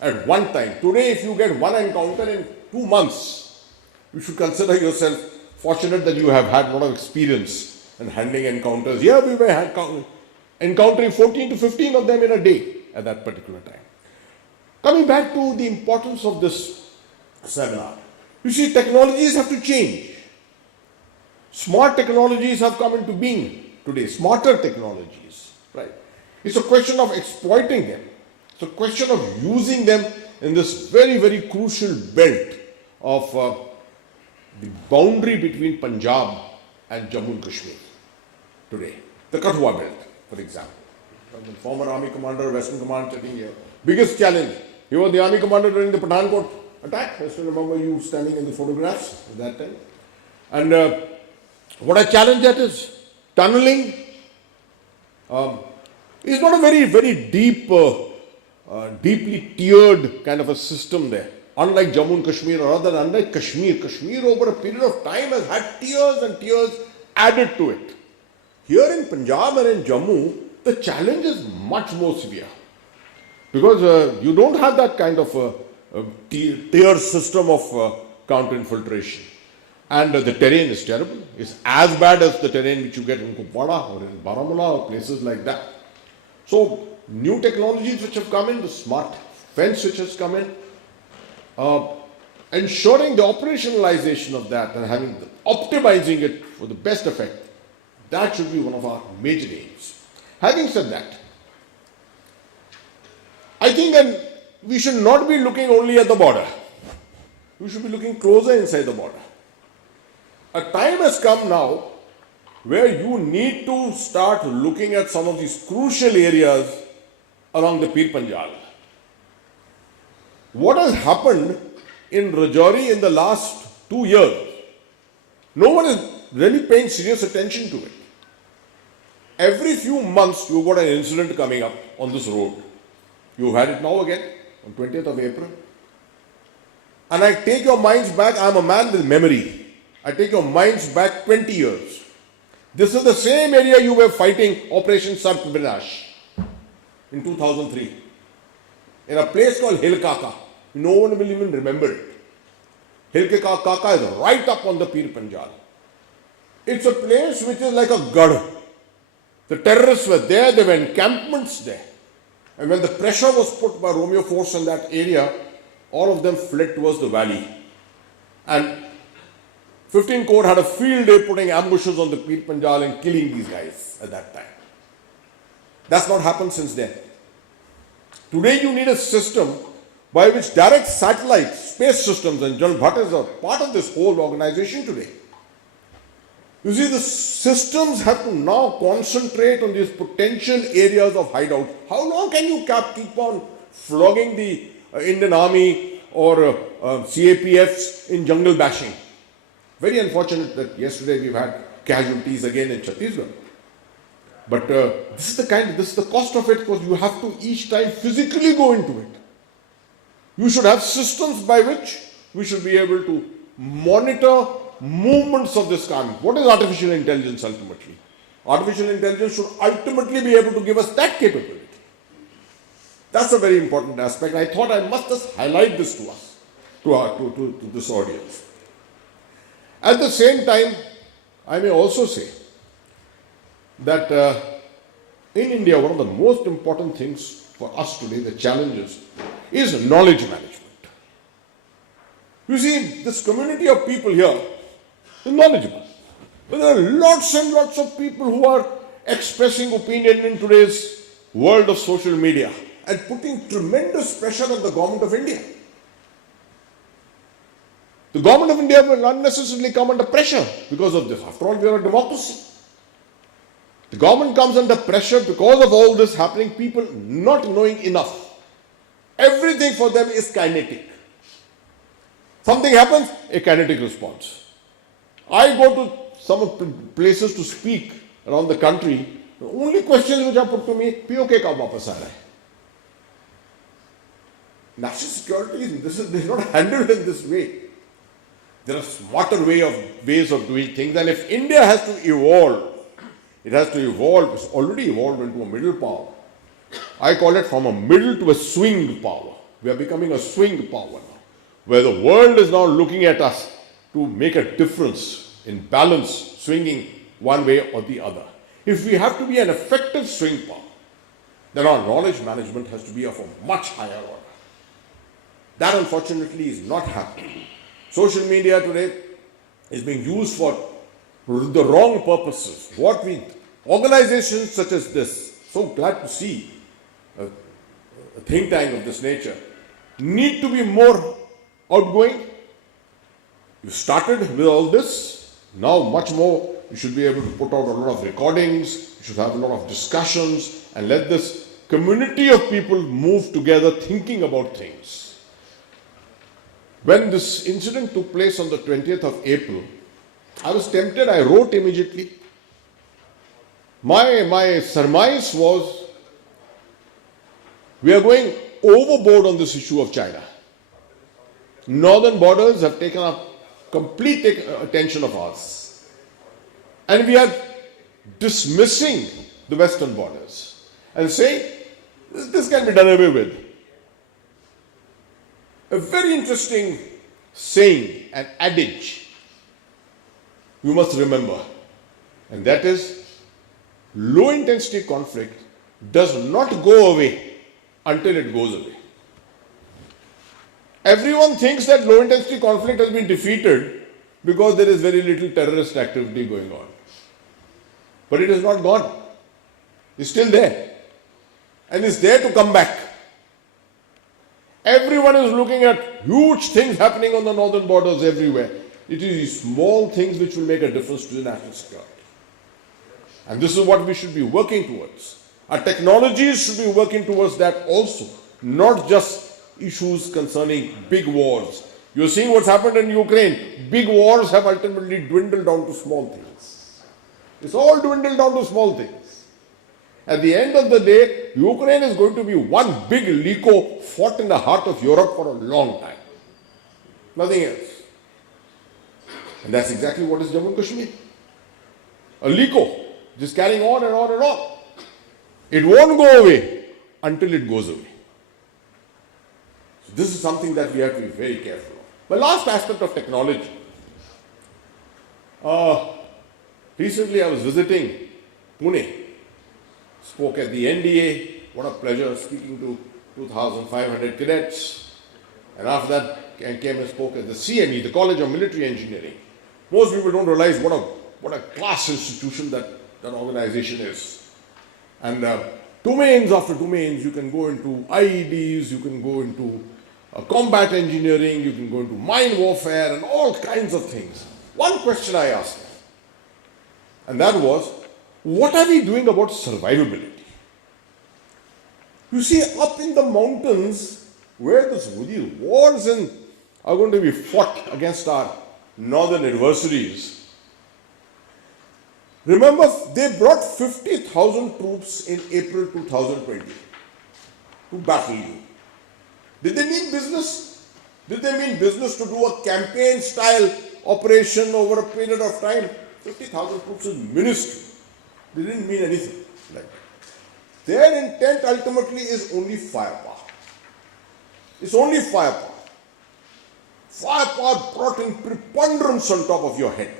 At one time. Today, if you get one encounter in 2 months, you should consider yourself fortunate that you have had a lot of experience in handling encounters. Here we were encountering 14 to 15 of them in a day at that particular time. Coming back to the importance of this seminar. You see, technologies have to change. Smart technologies have come into being today, smarter technologies, right? It's a question of exploiting them. It's a question of using them in this very, very crucial belt of the boundary between Punjab and Jammu and Kashmir today. The Kathua belt, for example. The former army commander, Western Command sitting here. Biggest challenge. He was the army commander during the Pathankot attack. I still remember you standing in the photographs at that time. And what a challenge that is. Tunneling is not a very, very deep, deeply tiered kind of a system there. Unlike Jammu and Kashmir, or rather unlike Kashmir. Kashmir over a period of time has had tiers and tiers added to it. Here in Punjab and in Jammu, the challenge is much more severe. Because you don't have that kind of tier system of counter-infiltration. And the terrain is terrible. It's as bad as the terrain which you get in Kupwara or in Baramulla or places like that. So, new technologies which have come in, the smart fence which has come in, ensuring the operationalization of that and optimizing it for the best effect, that should be one of our major aims. Having said that, I think that we should not be looking only at the border. We should be looking closer inside the border. A time has come now where you need to start looking at some of these crucial areas along the Pir Panjal. What has happened in Rajouri in the last 2 years, no one is really paying serious attention to it. Every few months you've got an incident coming up on this road. You had it now again on 20th of April. And I take your minds back, I'm a man with memory. I take your minds back 20 years. This is the same area you were fighting Operation Sarpabinash in 2003. In a place called Hilkaka. No one will even remember it. Hilkaka is right up on the Pir Panjal. It's a place which is like a gad. The terrorists were there, there were encampments there. And when the pressure was put by Romeo force in that area, all of them fled towards the valley. And 15 Corps had a field day putting ambushes on the Pir Panjal and killing these guys at that time. That's not happened since then. Today you need a system by which direct satellites, space systems, and John Bhatt is a part of this whole organization today. You see, the systems have to now concentrate on these potential areas of hideout. How long can you keep on flogging the Indian Army or CAPFs in jungle bashing? Very unfortunate that yesterday we've had casualties again in Chhattisgarh. But this is the cost of it, because you have to each time physically go into it. You should have systems by which we should be able to monitor movements of this kind. What is artificial intelligence ultimately? Artificial intelligence should ultimately be able to give us that capability. That's a very important aspect. I thought I must just highlight this to us, to this audience. At the same time, I may also say that in India, one of the most important things for us today, the challenges, is knowledge management. You see, this community of people here is knowledgeable. But there are lots and lots of people who are expressing opinion in today's world of social media and putting tremendous pressure on the government of India. The government of India will unnecessarily come under pressure because of this. After all, we are a democracy. The government comes under pressure because of all this happening, people not knowing enough. Everything for them is kinetic. Something happens, a kinetic response. I go to some places to speak around the country. The only questions which are put to me, POK ka wapas aa raha hai. National security is not handled in this way. There are smarter ways of doing things, and if India has to evolve, it has to evolve. It's already evolved into a middle power. I call it from a middle to a swing power. We are becoming a swing power now, where the world is now looking at us to make a difference in balance, swinging one way or the other. If we have to be an effective swing power, then our knowledge management has to be of a much higher order. That unfortunately is not happening. Social media today is being used for the wrong purposes. Organizations such as this, so glad to see a think tank of this nature, need to be more outgoing. You started with all this, now much more. You should be able to put out a lot of recordings, you should have a lot of discussions, and let this community of people move together thinking about things. When this incident took place on the 20th of April, I was tempted, I wrote immediately. My surmise was, we are going overboard on this issue of China. Northern borders have taken up complete attention of ours. And we are dismissing the western borders and saying, this can be done away with. A very interesting saying, an adage, you must remember, and that is, low intensity conflict does not go away until it goes away. Everyone thinks that low intensity conflict has been defeated because there is very little terrorist activity going on. But it is not gone. It's still there. And it's there to come back. Everyone is looking at huge things happening on the northern borders everywhere. It is these small things which will make a difference to the national security. And this is what we should be working towards. Our technologies should be working towards that also, not just issues concerning big wars. You're seeing what's happened in Ukraine. Big wars have ultimately dwindled down to small things. It's all dwindled down to small things. At the end of the day, Ukraine is going to be one big Liko fought in the heart of Europe for a long time. Nothing else. And that's exactly what is Jammu and Kashmir. A LECO, just carrying on and on and on. It won't go away until it goes away. So this is something that we have to be very careful of. The last aspect of technology. Recently I was visiting Pune, spoke at the NDA. What a pleasure speaking to 2,500 cadets. And after that came and spoke at the CME, the College of Military Engineering. Most people don't realize what a class institution that organization is. And domains after domains, you can go into IEDs, you can go into combat engineering, you can go into mine warfare and all kinds of things. One question I asked them, and that was, what are we doing about survivability? You see, up in the mountains, where these wars are going to be fought against our northern adversaries. Remember, they brought 50,000 troops in April 2020 to battle you. Did they mean business? Did they mean business to do a campaign-style operation over a period of time? 50,000 troops is minuscule. They didn't mean anything like that. Their intent ultimately is only firepower. It's only firepower. Firepower brought in preponderance on top of your head.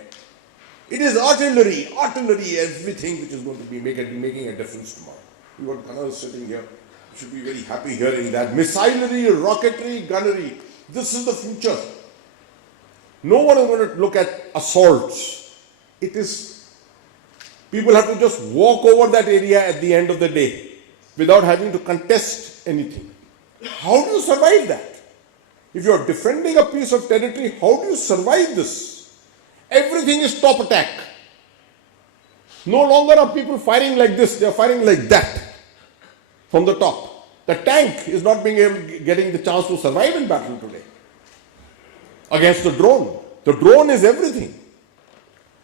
It is artillery, everything which is going to be making a difference tomorrow. We got gunners sitting here. You should be very happy hearing that. Missilery, rocketry, gunnery. This is the future. No one is going to look at assaults. It is, people have to just walk over that area at the end of the day without having to contest anything. How do you survive that? If you are defending a piece of territory, how do you survive this? Everything is top attack. No longer are people firing like this, they are firing like that from the top. The tank is not getting the chance to survive in battle today against the drone. The drone is everything.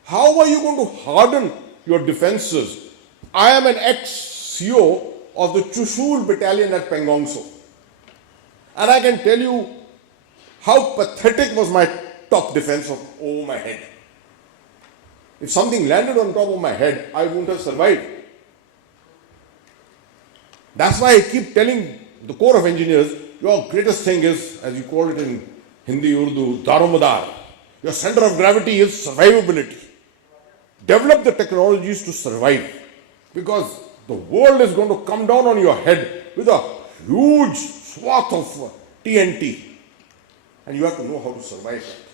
How are you going to harden your defenses? I am an ex-CO of the Chushul battalion at Pangongso. And I can tell you how pathetic was my top defense over my head. If something landed on top of my head, I wouldn't have survived. That's why I keep telling the Corps of Engineers, your greatest thing is, as you call it in Hindi, Urdu, daromadar. Your center of gravity is survivability. Develop the technologies to survive. Because the world is going to come down on your head with a huge swath of TNT. And you have to know how to survive it.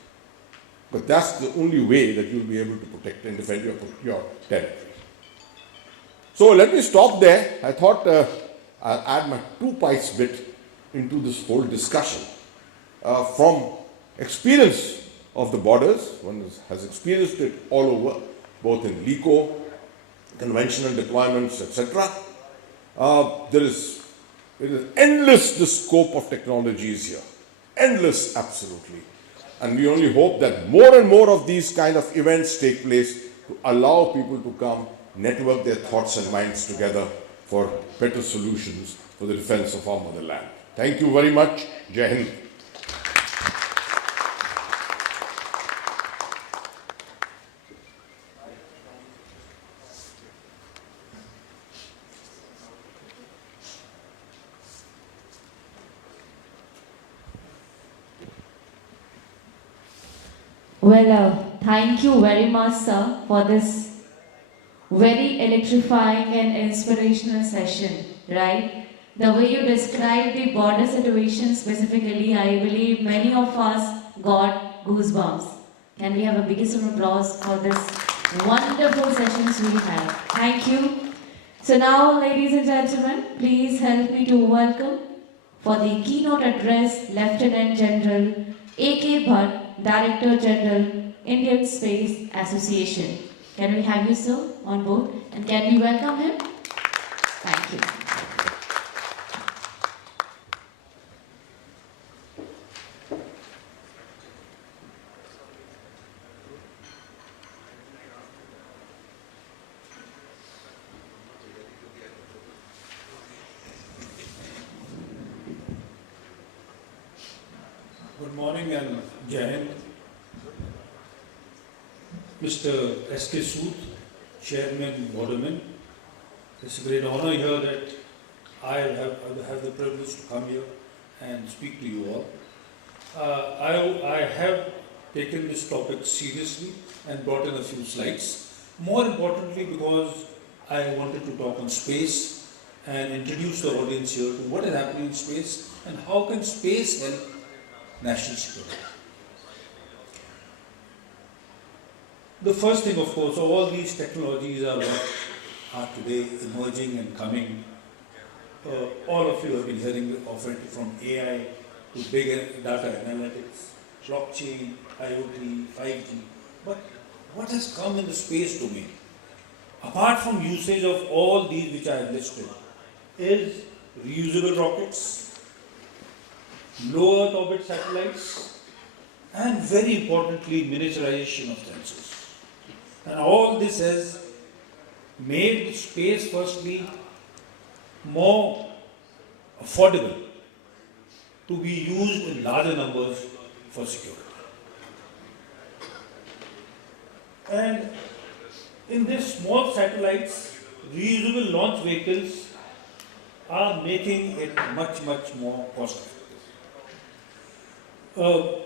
But that's the only way that you'll be able to protect and defend your territory. So let me stop there. I thought I'll add my 2 pice bit into this whole discussion. From experience of the borders, one has experienced it all over, both in LECO, conventional deployments, etc. It is endless, the scope of technologies here. Endless, absolutely. And we only hope that more and more of these kind of events take place to allow people to come, network their thoughts and minds together for better solutions for the defense of our motherland. Thank you very much. Jai Hind. Well, thank you very much, sir, for this very electrifying and inspirational session, right? The way you described the border situation specifically, I believe many of us got goosebumps. Can we have a biggest applause for this wonderful sessions we had? Thank you. So now, ladies and gentlemen, please help me to welcome for the keynote address, Lieutenant General A.K. Bhatt, Director General, Indian Space Association. Can we have you, sir, on board? And can we welcome him? Thank you. Good morning and Jain, Mr. S.K. Sood, Chairman Borderman. It's a great honor here that I have the privilege to come here and speak to you all. I have taken this topic seriously and brought in a few slides. More importantly, because I wanted to talk on space and introduce the audience here to what is happening in space and how can space help national security. The first thing, of course, all these technologies are what are today emerging and coming. All of you have been hearing of it, from AI to big data analytics, blockchain, IoT, 5G. But what has come in the space domain, apart from usage of all these which I have listed, is reusable rockets, low Earth orbit satellites, and very importantly, miniaturization of sensors. And all this has made space firstly more affordable to be used in larger numbers for security. And in these small satellites, reusable launch vehicles are making it much more cost effective.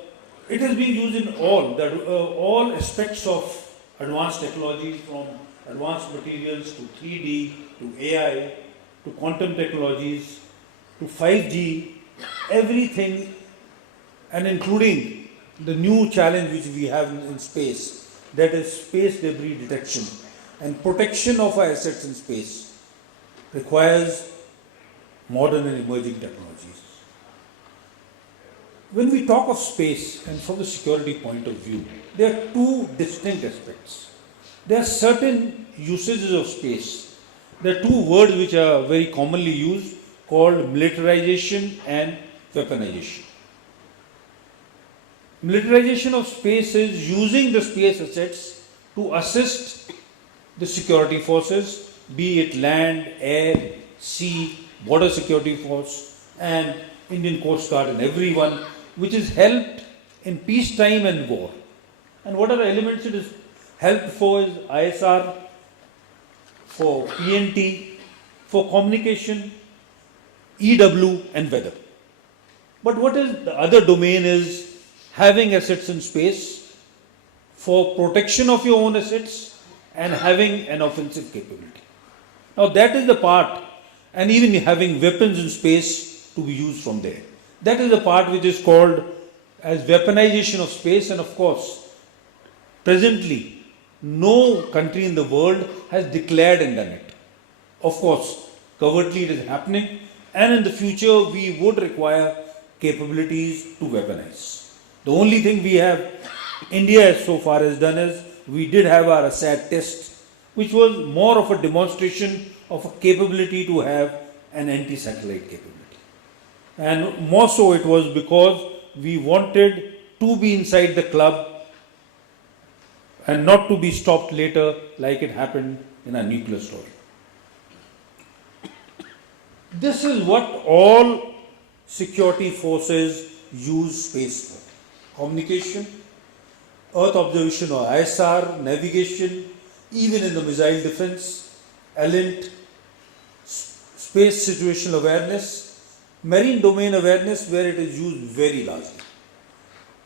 It is being used in all aspects of advanced technologies, from advanced materials to 3D to AI to quantum technologies to 5G, everything, and including the new challenge which we have in space, that is space debris detection and protection of our assets in space, requires modern and emerging technologies. When we talk of space, and from the security point of view, there are two distinct aspects. There are certain usages of space. There are two words which are very commonly used, called militarization and weaponization. Militarization of space is using the space assets to assist the security forces, be it land, air, sea, border security force, and Indian Coast Guard, and everyone, which is helped in peacetime and war. And what are the elements it is helped for is ISR, for PNT, for communication, EW, and weather. But what is the other domain is having assets in space for protection of your own assets and having an offensive capability. Now that is the part, and even having weapons in space to be used from there. That is the part which is called as weaponization of space, and of course, presently, no country in the world has declared and done it. Of course, covertly it is happening, and in the future we would require capabilities to weaponize. The only thing we have, India so far has done is, we did have our ASAT test, which was more of a demonstration of a capability to have an anti-satellite capability. And more so it was because we wanted to be inside the club and not to be stopped later like it happened in our nuclear story. This is what all security forces use space for. Communication, Earth observation or ISR, navigation, even in the missile defense, ALINT, space situational awareness, marine domain awareness, where it is used very largely.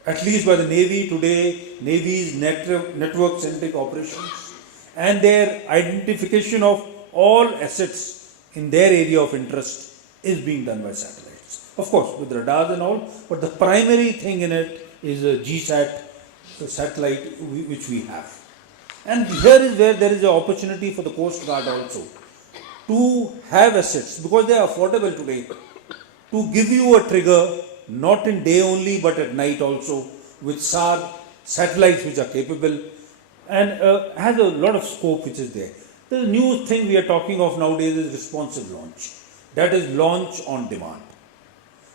At least by the Navy today, Navy's network-centric operations and their identification of all assets in their area of interest is being done by satellites. Of course, with radars and all, but the primary thing in it is a GSAT satellite which we have. And here is where there is an opportunity for the Coast Guard also to have assets, because they are affordable today, to give you a trigger, not in day only but at night also, with SAR satellites which are capable, and has a lot of scope which is there. The new thing we are talking of nowadays is responsive launch. That is launch on demand.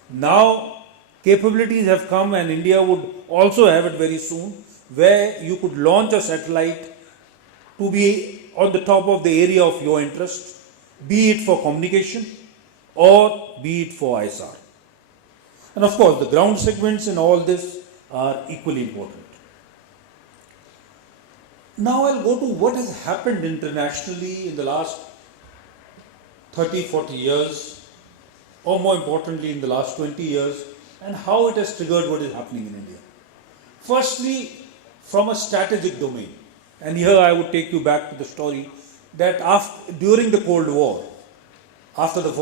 Now capabilities have come, and India would also have it very soon, where you could launch a satellite to be on the top of the area of your interest, be it for communication or be it for ISR. And of course, the ground segments in all this are equally important. Now I'll go to what has happened internationally in the last 30-40 years, or more importantly in the last 20 years, and how it has triggered what is happening in India. Firstly, from a strategic domain, and here I would take you back to the story that during the Cold War, after the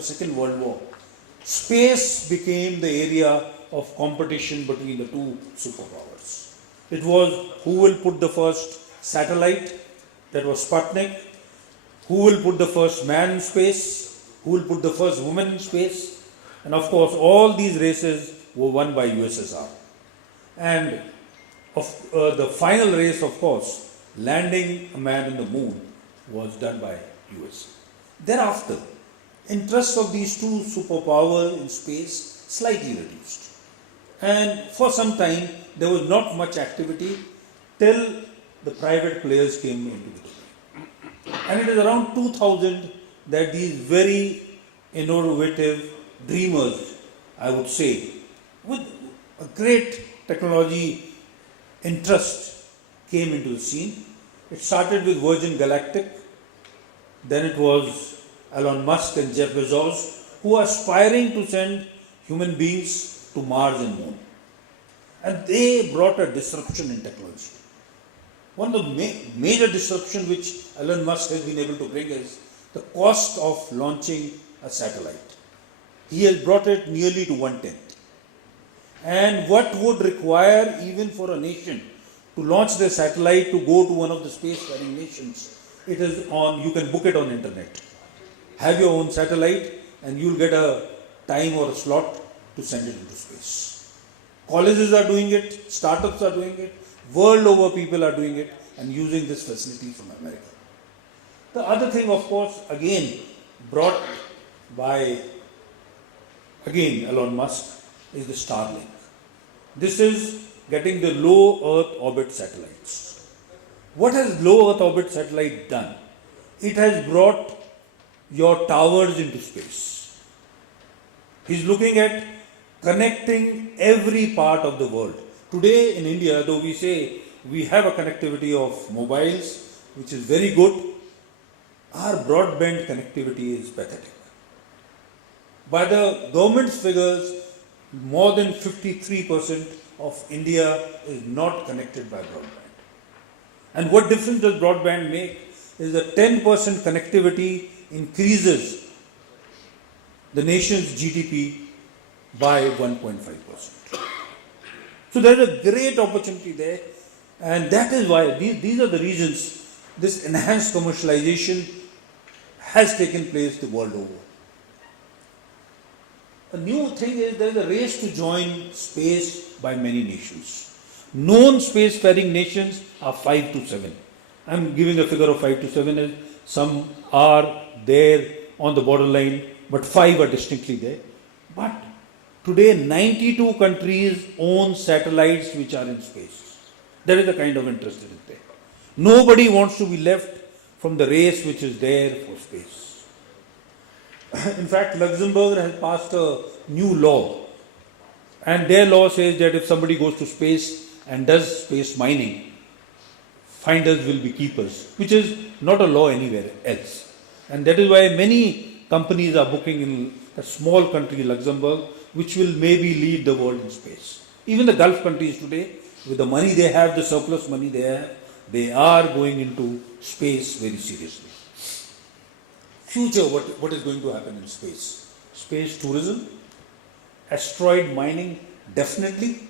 Second World War, space became the area of competition between the two superpowers. It was who will put the first satellite, that was Sputnik, who will put the first man in space, who will put the first woman in space, and of course all these races were won by USSR. And the final race, of course, landing a man in the moon, was done by US. Thereafter, interest of these two superpowers in space slightly reduced. And for some time, there was not much activity till the private players came into the game. And it is around 2000 that these very innovative dreamers, I would say, with a great technology interest, came into the scene. It started with Virgin Galactic, then it was Elon Musk and Jeff Bezos, who are aspiring to send human beings to Mars and Moon. And they brought a disruption in technology. One of the major disruption which Elon Musk has been able to bring is the cost of launching a satellite. He has brought it nearly to 1/10. And what would require even for a nation to launch the satellite to go to one of the spacefaring nations, it is on, you can book it on internet. Have your own satellite and you'll get a time or a slot to send it into space. Colleges are doing it, startups are doing it, world over people are doing it and using this facility from America. The other thing, of course, again brought by Elon Musk, is the Starlink. This is getting the low Earth orbit satellites. What has low Earth orbit satellite done? It has brought your towers into space. He's looking at connecting every part of the world. Today in India, though we say we have a connectivity of mobiles, which is very good, our broadband connectivity is pathetic. By the government's figures, more than 53% of India is not connected by broadband. And what difference does broadband make is that 10% connectivity increases the nation's GDP by 1.5%. So there is a great opportunity there, and that is why these are the reasons this enhanced commercialization has taken place the world over. A new thing is there is a race to join space by many nations. Known spacefaring nations are 5 to 7. I am giving a figure of 5 to 7 as some are there on the borderline, but 5 are distinctly there. But today 92 countries own satellites which are in space. There is a kind of interest in it there. Nobody wants to be left from the race which is there for space. In fact, Luxembourg has passed a new law, and their law says that if somebody goes to space and does space mining, finders will be keepers, which is not a law anywhere else. And that is why many companies are booking in a small country, Luxembourg, which will maybe lead the world in space. Even the Gulf countries today, with the money they have, the surplus money they have, they are going into space very seriously. Future, what is going to happen in space? Space tourism, asteroid mining, definitely,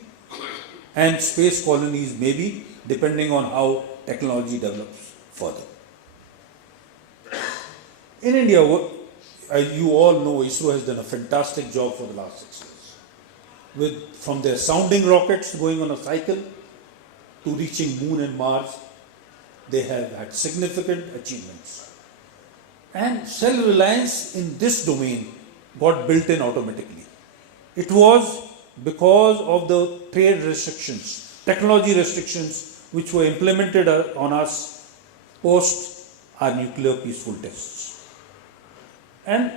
and space colonies maybe, depending on how technology develops further. In India, you all know ISRO has done a fantastic job for the last 6 years. From their sounding rockets going on a cycle to reaching Moon and Mars, they have had significant achievements. And self-reliance in this domain got built in automatically. It was because of the trade restrictions, technology restrictions, which were implemented on us post our nuclear peaceful tests. And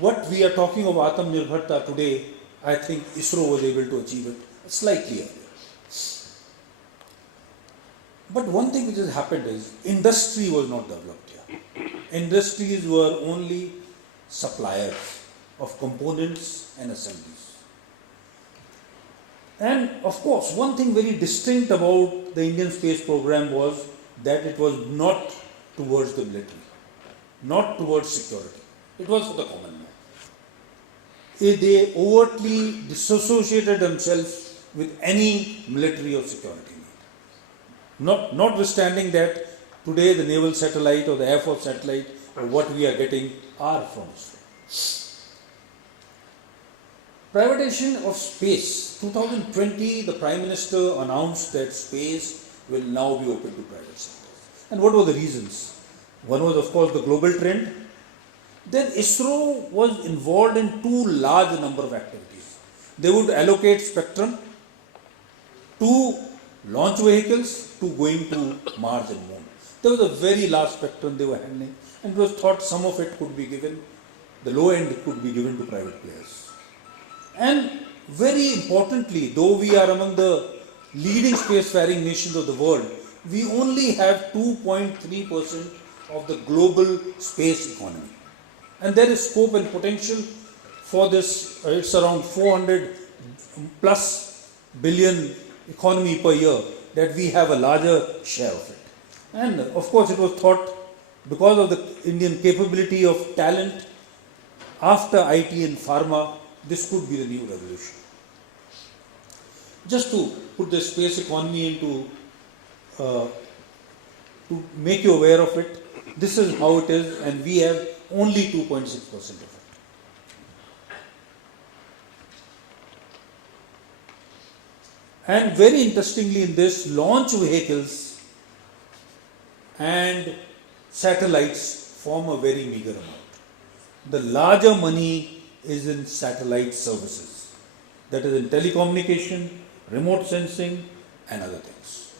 what we are talking of Atmanirbharta today, I think ISRO was able to achieve it slightly earlier. But one thing which has happened is industry was not developed here. Industries were only suppliers of components and assemblies. And of course, one thing very distinct about the Indian space program was that it was not towards the military, not towards security. It was for the common man. They overtly disassociated themselves with any military or security need. Notwithstanding that today the naval satellite or the air force satellite or what we are getting are from Israel. Privatization of space. 2020, the Prime Minister announced that space will now be open to private sectors. And what were the reasons? One was, of course, the global trend. Then ISRO was involved in too large a number of activities. They would allocate spectrum to launch vehicles to going to Mars and Moon. There was a very large spectrum they were handling, and it was thought some of it could be given, the low end could be given to private players. And very importantly, though we are among the leading spacefaring nations of the world, we only have 2.3% of the global space economy. And there is scope and potential for this. It's around 400 plus billion economy per year that we have a larger share of it. And of course, it was thought because of the Indian capability of talent after IT and pharma, this could be the new revolution. Just to put the space economy into, to make you aware of it, this is how it is, and we have only 2.6% of it. And very interestingly in this, launch vehicles and satellites form a very meager amount. The larger money is in satellite services, that is in telecommunication, remote sensing and other things.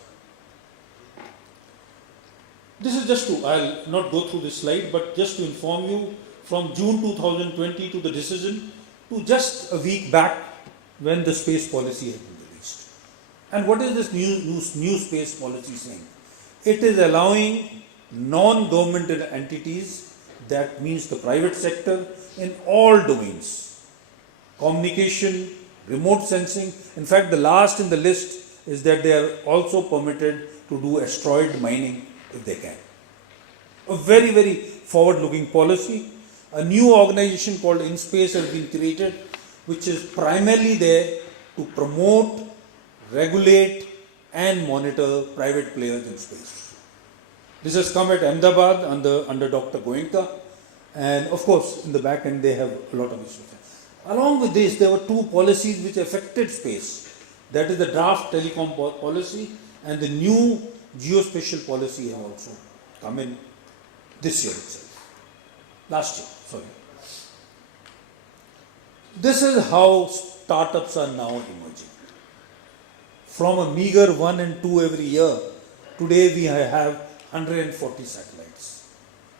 This is just to, I'll not go through this slide, but just to inform you, from June 2020 to the decision to just a week back when the space policy had been released. And what is this new space policy saying? It is allowing non-governmental entities, that means the private sector, in all domains, communication, remote sensing. In fact, the last in the list is that they are also permitted to do asteroid mining if they can. A very, very forward-looking policy. A new organization called InSpace has been created, which is primarily there to promote, regulate and monitor private players in space. This has come at Ahmedabad under Dr. Goenka, and of course in the back end they have a lot of issues. Along with this, there were two policies which affected space. That is the draft telecom policy and the new geospatial policy have also come in this year itself. Last year, sorry. This is how startups are now emerging. From a meager 1 and 2 every year, today we have 140 satellites.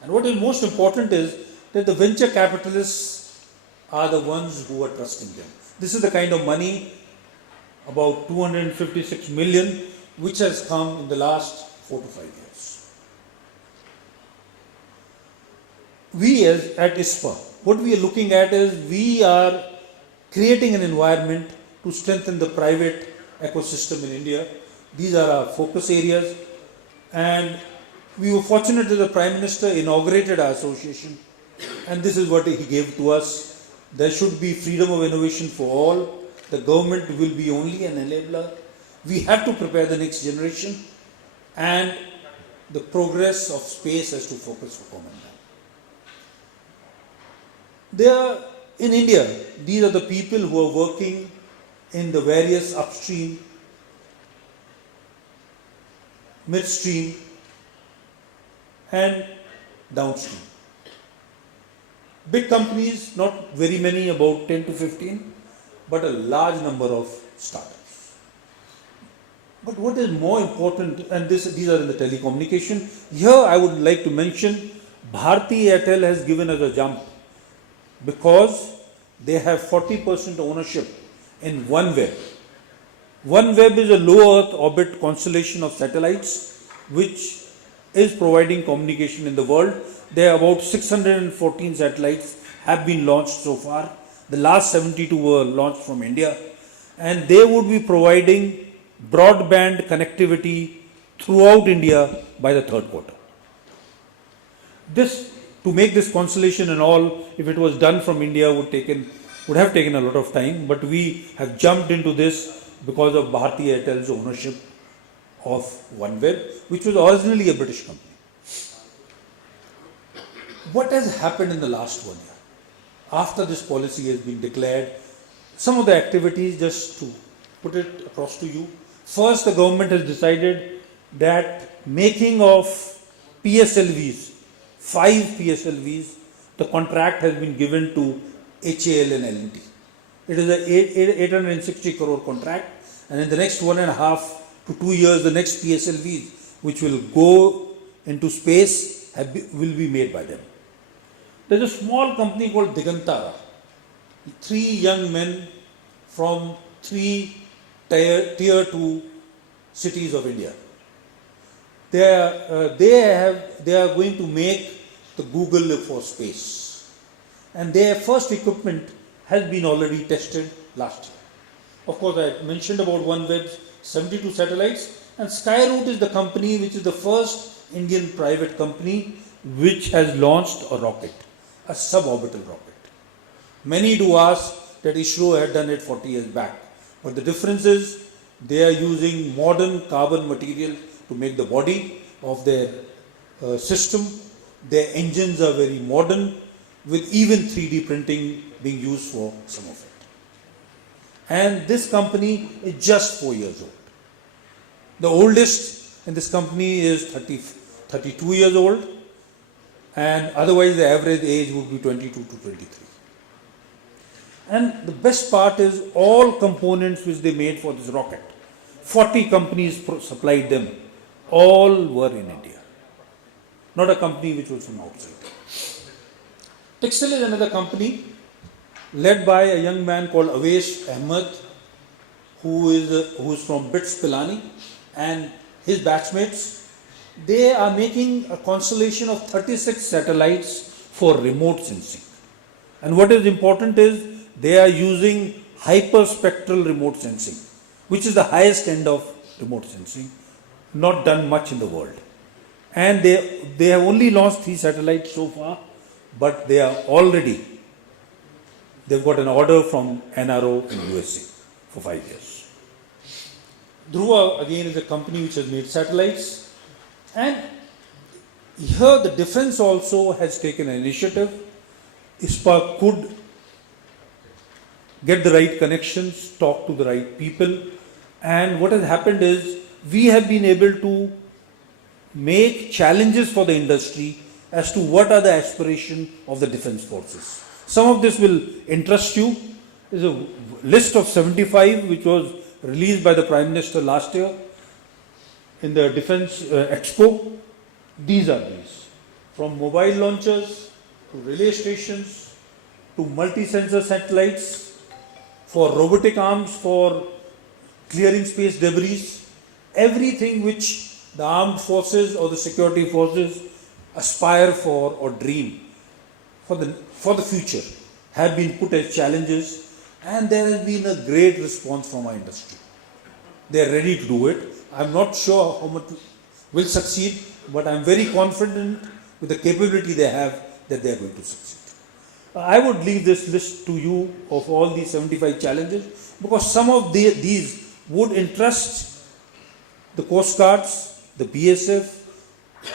And what is most important is that the venture capitalists are the ones who are trusting them. This is the kind of money, about 256 million, which has come in the last 4 to 5 years. We at ISPA, what we are looking at is we are creating an environment to strengthen the private ecosystem in India. These are our focus areas, and we were fortunate that the Prime Minister inaugurated our association, and this is what he gave to us. There should be freedom of innovation for all. The government will be only an enabler. We have to prepare the next generation, and the progress of space has to focus for common man. There in India, these are the people who are working in the various upstream, midstream and downstream. Big companies, not very many, about 10 to 15, but a large number of startups. But what is more important, and these are in the telecommunication, here I would like to mention Bharti Airtel has given us a jump because they have 40% ownership in OneWeb. OneWeb is a low Earth orbit constellation of satellites which is providing communication in the world. There are about 614 satellites have been launched so far. The last 72 were launched from India, and they would be providing broadband connectivity throughout India by the third quarter. To make this constellation and all, if it was done from India, would have taken a lot of time, but we have jumped into this because of Bharti Airtel's ownership of OneWeb, which was originally a British company. What has happened in the last 1 year? After this policy has been declared, some of the activities, just to put it across to you. First, the government has decided that making of PSLVs, 5 PSLVs, the contract has been given to HAL and L&T. It is a 860 crore contract, and in the next 1.5 to 2 years, the next PSLVs, which will go into space, will be made by them. There is a small company called Digantara. 3 young men from 3 tier 2 cities of India. They are going to make the Google for space, and their first equipment has been already tested last year. Of course, I mentioned about OneWeb's 72 satellites, and Skyroot is the company which is the first Indian private company which has launched a rocket, a suborbital rocket. Many do ask that ISRO had done it 40 years back, but the difference is they are using modern carbon material to make the body of their system. Their engines are very modern, with even 3D printing being used for some of it. And this company is just 4 years old. The oldest in this company is 32 years old, and otherwise the average age would be 22 to 23. And the best part is all components which they made for this rocket, 40 companies supplied them, all were in India. Not a company which was from outside. Textile is another company led by a young man called Avesh Ahmed, who is from BITS Pilani, and his batchmates. They are making a constellation of 36 satellites for remote sensing. And what is important is they are using hyperspectral remote sensing, which is the highest end of remote sensing, not done much in the world. And they have only launched 3 satellites so far, but they've got an order from NRO in USA for 5 years. Dhruva again is a company which has made satellites, and here the defense also has taken an initiative. ISPA could get the right connections, talk to the right people, and what has happened is we have been able to make challenges for the industry as to what are the aspirations of the defense forces. Some of this will interest you. There is a list of 75 which was released by the Prime Minister last year in the Defense Expo. These are these. From mobile launchers to relay stations to multi-sensor satellites, for robotic arms for clearing space debris, everything which the armed forces or the security forces aspire for or dream for the future have been put as challenges, and there has been a great response from our industry. They are ready to do it. I am not sure how much will succeed, but I am very confident with the capability they have that they are going to succeed. I would leave this list to you of all these 75 challenges, because some of these would interest the Coast Guards, the BSF,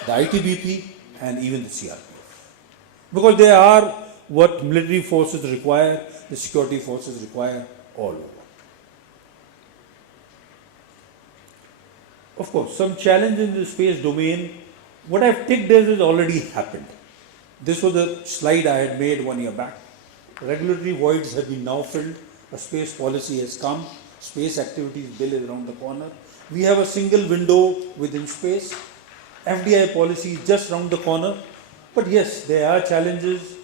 the ITBP, and even the CRPF. Because they are what military forces require, the security forces require all over. Of course, some challenges in the space domain, what I've ticked as has already happened. This was a slide I had made 1 year back. Regulatory voids have been now filled. A space policy has come. Space activities bill is around the corner. We have a single window within space. FDI policy is just around the corner. But yes, there are challenges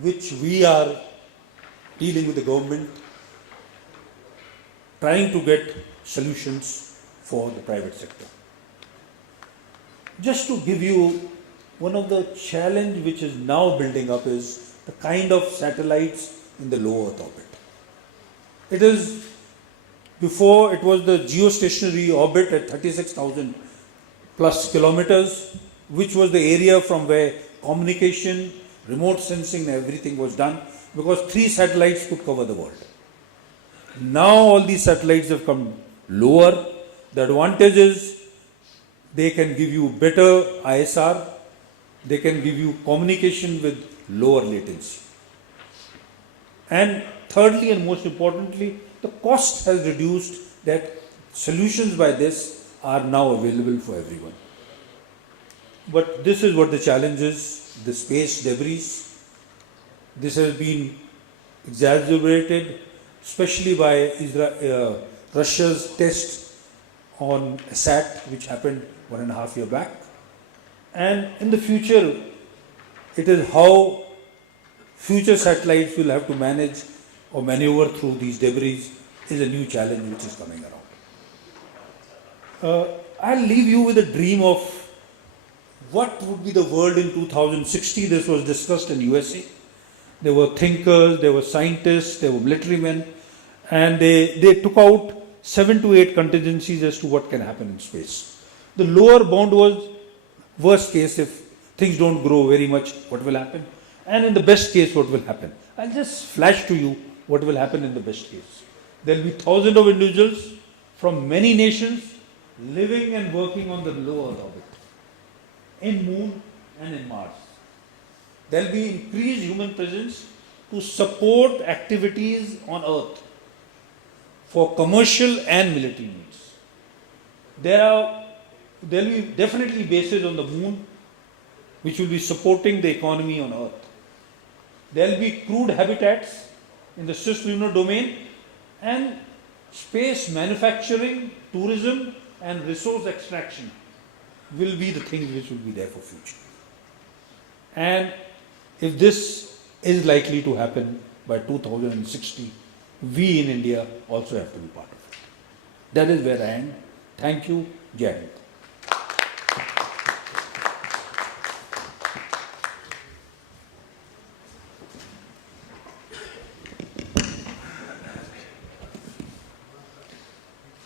which we are dealing with the government, trying to get solutions for the private sector. Just to give you one of the challenge which is now building up is the kind of satellites in the low Earth orbit. It is, before it was the geostationary orbit at 36,000 plus kilometers, which was the area from where communication, remote sensing and everything was done, because 3 satellites could cover the world. Now all these satellites have come lower. The advantage is they can give you better ISR, they can give you communication with lower latency. And thirdly and most importantly, the cost has reduced, that solutions by this are now available for everyone. But this is what the challenge is, the space debris. This has been exacerbated, especially by Russia's test on a sat, which happened 1.5 years back. And in the future, it is how future satellites will have to manage or maneuver through these debris is a new challenge which is coming around. I'll leave you with a dream of what would be the world in 2060. This was discussed in USA. There were thinkers, there were scientists, there were military men, and they took out 7 to 8 contingencies as to what can happen in space. The lower bound was worst case, if things don't grow very much, what will happen? And in the best case, what will happen? I'll just flash to you what will happen in the best case. There will be thousands of individuals from many nations living and working on the low Earth orbit, in Moon and in Mars. There will be increased human presence to support activities on Earth for commercial and military needs. There will be definitely bases on the Moon which will be supporting the economy on Earth. There will be crude habitats in the cislunar domain, and space manufacturing, tourism and resource extraction will be the things which will be there for future. And if this is likely to happen by 2060, we in India also have to be part of it. That is where I am. Thank you. Jai Hind.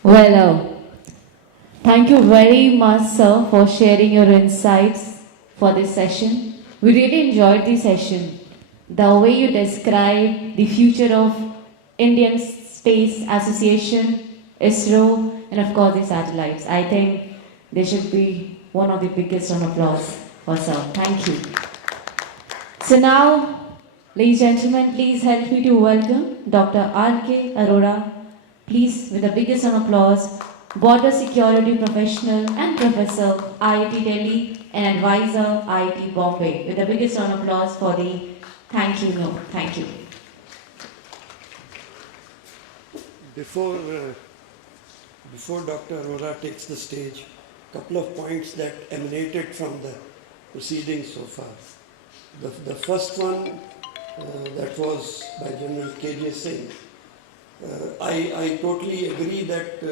Well, thank you very much, sir, for sharing your insights for this session. We really enjoyed the session. The way you described the future of Indian Space Association, ISRO, and of course the satellites. I think they should be one of the biggest round of applause for sir. Thank you. So now, ladies and gentlemen, please help me to welcome Dr. R.K. Arora. Please, with the biggest round of applause, border security professional and professor, IIT Delhi, and advisor, IIT Bombay. With the biggest round of applause for the thank you note. Thank you. Before Dr. Arora takes the stage, a couple of points that emanated from the proceedings so far. The first one that was by General K.J. Singh. I totally agree that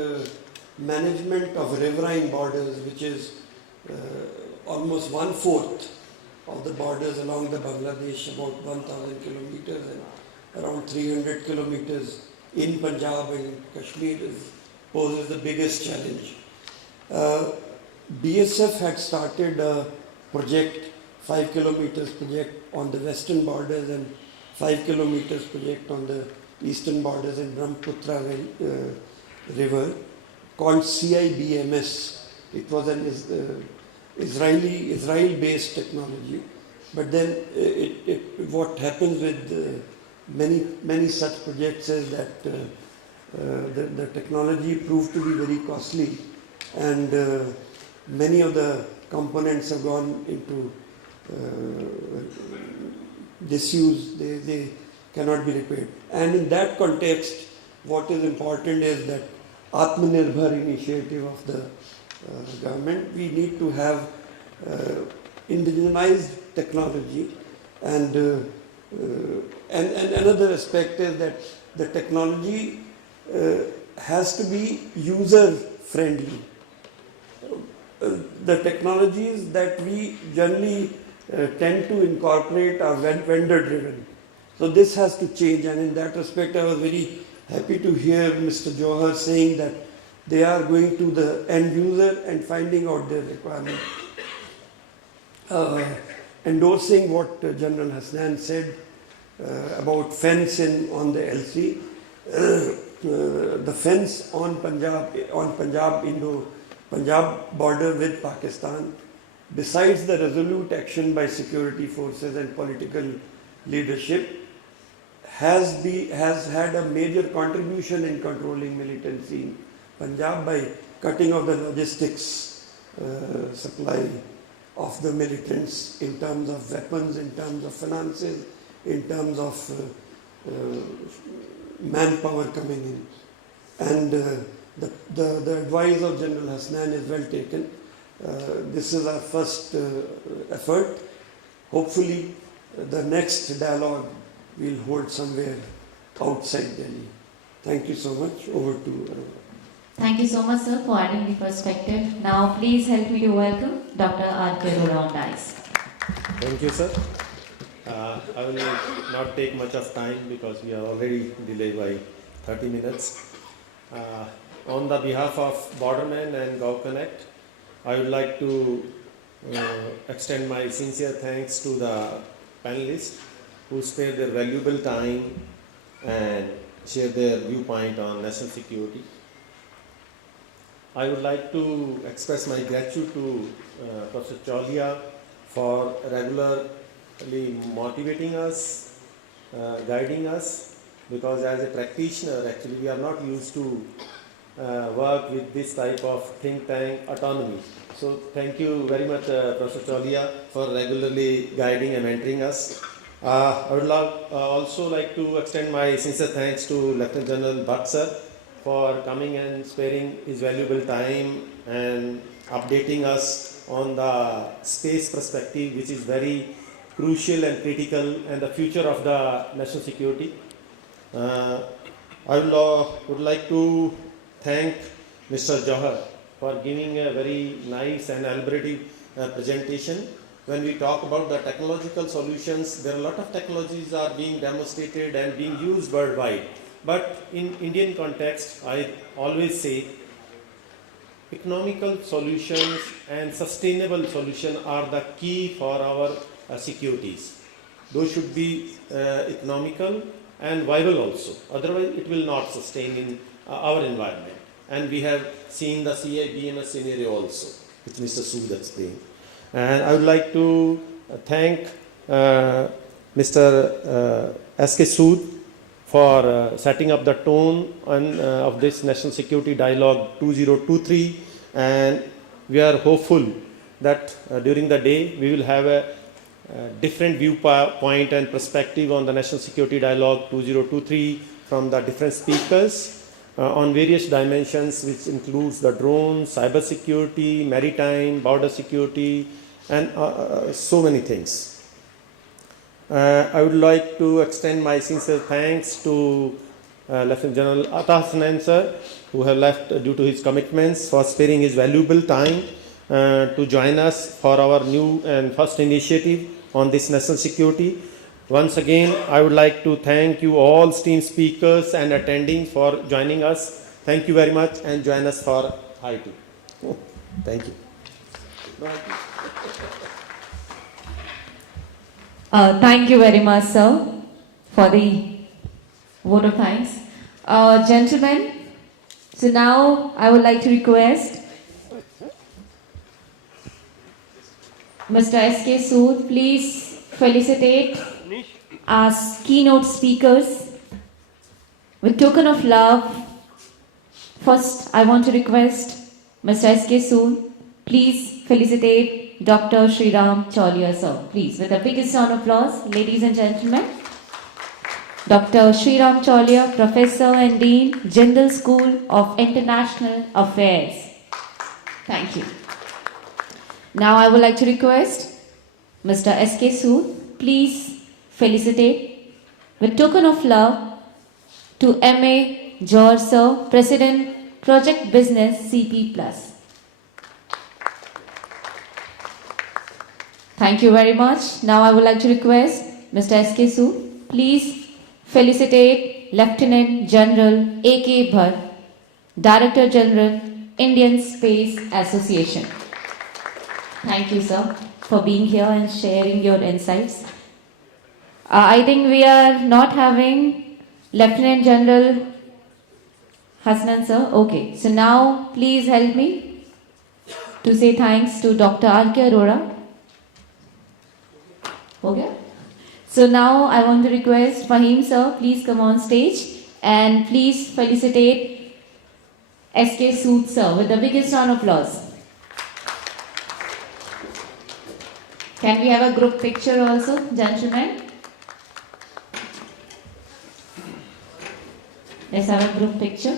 management of riverine borders, which is almost 1/4 of the borders along the Bangladesh, about 1,000 kilometers and around 300 kilometers in Punjab and Kashmir, poses the biggest challenge. BSF had started a project, 5 kilometers project on the western borders and 5 kilometers project on the eastern borders in Brahmaputra river, called CIBMS. It was an Israel-based technology, but then what happens with many such projects is that the technology proved to be very costly, and many of the components have gone into disuse. They cannot be repaired. And in that context, what is important is that Atmanirbhar initiative of the government. We need to have indigenized technology, and another aspect is that the technology has to be user friendly. The technologies that we generally tend to incorporate are vendor driven. So this has to change, and in that respect I was very happy to hear Mr. Johar saying that they are going to the end user and finding out their requirement. Endorsing what General Hasnain said about fence on the LC, the fence on Punjab border with Pakistan, besides the resolute action by security forces and political leadership, has had a major contribution in controlling militancy in Punjab by cutting off the logistics supply of the militants in terms of weapons, in terms of finances, in terms of manpower coming in. And the advice of General Hasnain is well taken. This is our first effort. Hopefully the next dialogue we'll hold somewhere outside Delhi. Thank you so much. Over to Thank you so much, sir, for adding the perspective. Now, please help me to welcome Dr. R.K. on dice. Thank you, sir. I will not take much of time because we are already delayed by 30 minutes. On the behalf of Borderman and GovConnect, I would like to extend my sincere thanks to the panelists who spared their valuable time and shared their viewpoint on national security. I would like to express my gratitude to Professor Chaulia for regularly motivating us, guiding us, because as a practitioner, actually we are not used to work with this type of think tank autonomy. So thank you very much, Professor Chaulia, for regularly guiding and mentoring us. I would also like to extend my sincere thanks to Lieutenant General Bhatt, sir, for coming and sparing his valuable time and updating us on the space perspective, which is very crucial and critical and the future of the national security. I would like to thank Mr. Johar for giving a very nice and elaborate presentation. When we talk about the technological solutions, there are a lot of technologies are being demonstrated and being used worldwide. But in Indian context, I always say economical solutions and sustainable solutions are the key for our securities. Those should be economical and viable also. Otherwise, it will not sustain in our environment. And we have seen the CIBMS scenario also, which Mr. Sood explained. And I would like to thank Mr. S.K. Sood for setting up the tone of this National Security Dialogue 2023, and we are hopeful that during the day we will have a different viewpoint and perspective on the National Security Dialogue 2023 from the different speakers on various dimensions, which includes the drones, cybersecurity, maritime, border security, and so many things. I would like to extend my sincere thanks to Lieutenant General Hasnain, sir, who have left due to his commitments, for sparing his valuable time to join us for our new and first initiative on this national security. Once again, I would like to thank you all esteemed speakers and attending for joining us. Thank you very much, and join us for high tea. Thank you. Thank you very much, sir, for the vote of thanks. Gentlemen, so now I would like to request Mr. S.K. Sood, please felicitate as keynote speakers with token of love. First, I want to request Mr. S.K. Sood, please felicitate Dr. Sreeram Chaulia, sir. Please, with the biggest round of applause, ladies and gentlemen. Dr. Sreeram Chaulia, Professor and Dean, Jindal School of International Affairs. Thank you. Now I would like to request Mr. S.K. Sood, please felicitate with token of love to MA Johar sir, President, Project Business CP+. Thank you very much. Now I would like to request Mr. S.K. Sood, please felicitate Lieutenant General A.K. Bhatt, Director General, Indian Space Association. Thank you, sir, for being here and sharing your insights. I think we are not having Lieutenant General Hasnain, sir. Okay, so now please help me to say thanks to Dr. R.K. Arora. Okay. So now I want to request Fahim, sir, please come on stage and please felicitate S.K. Sood, sir, with the biggest round of applause. Can we have a group picture also, gentlemen? Let's have a group picture.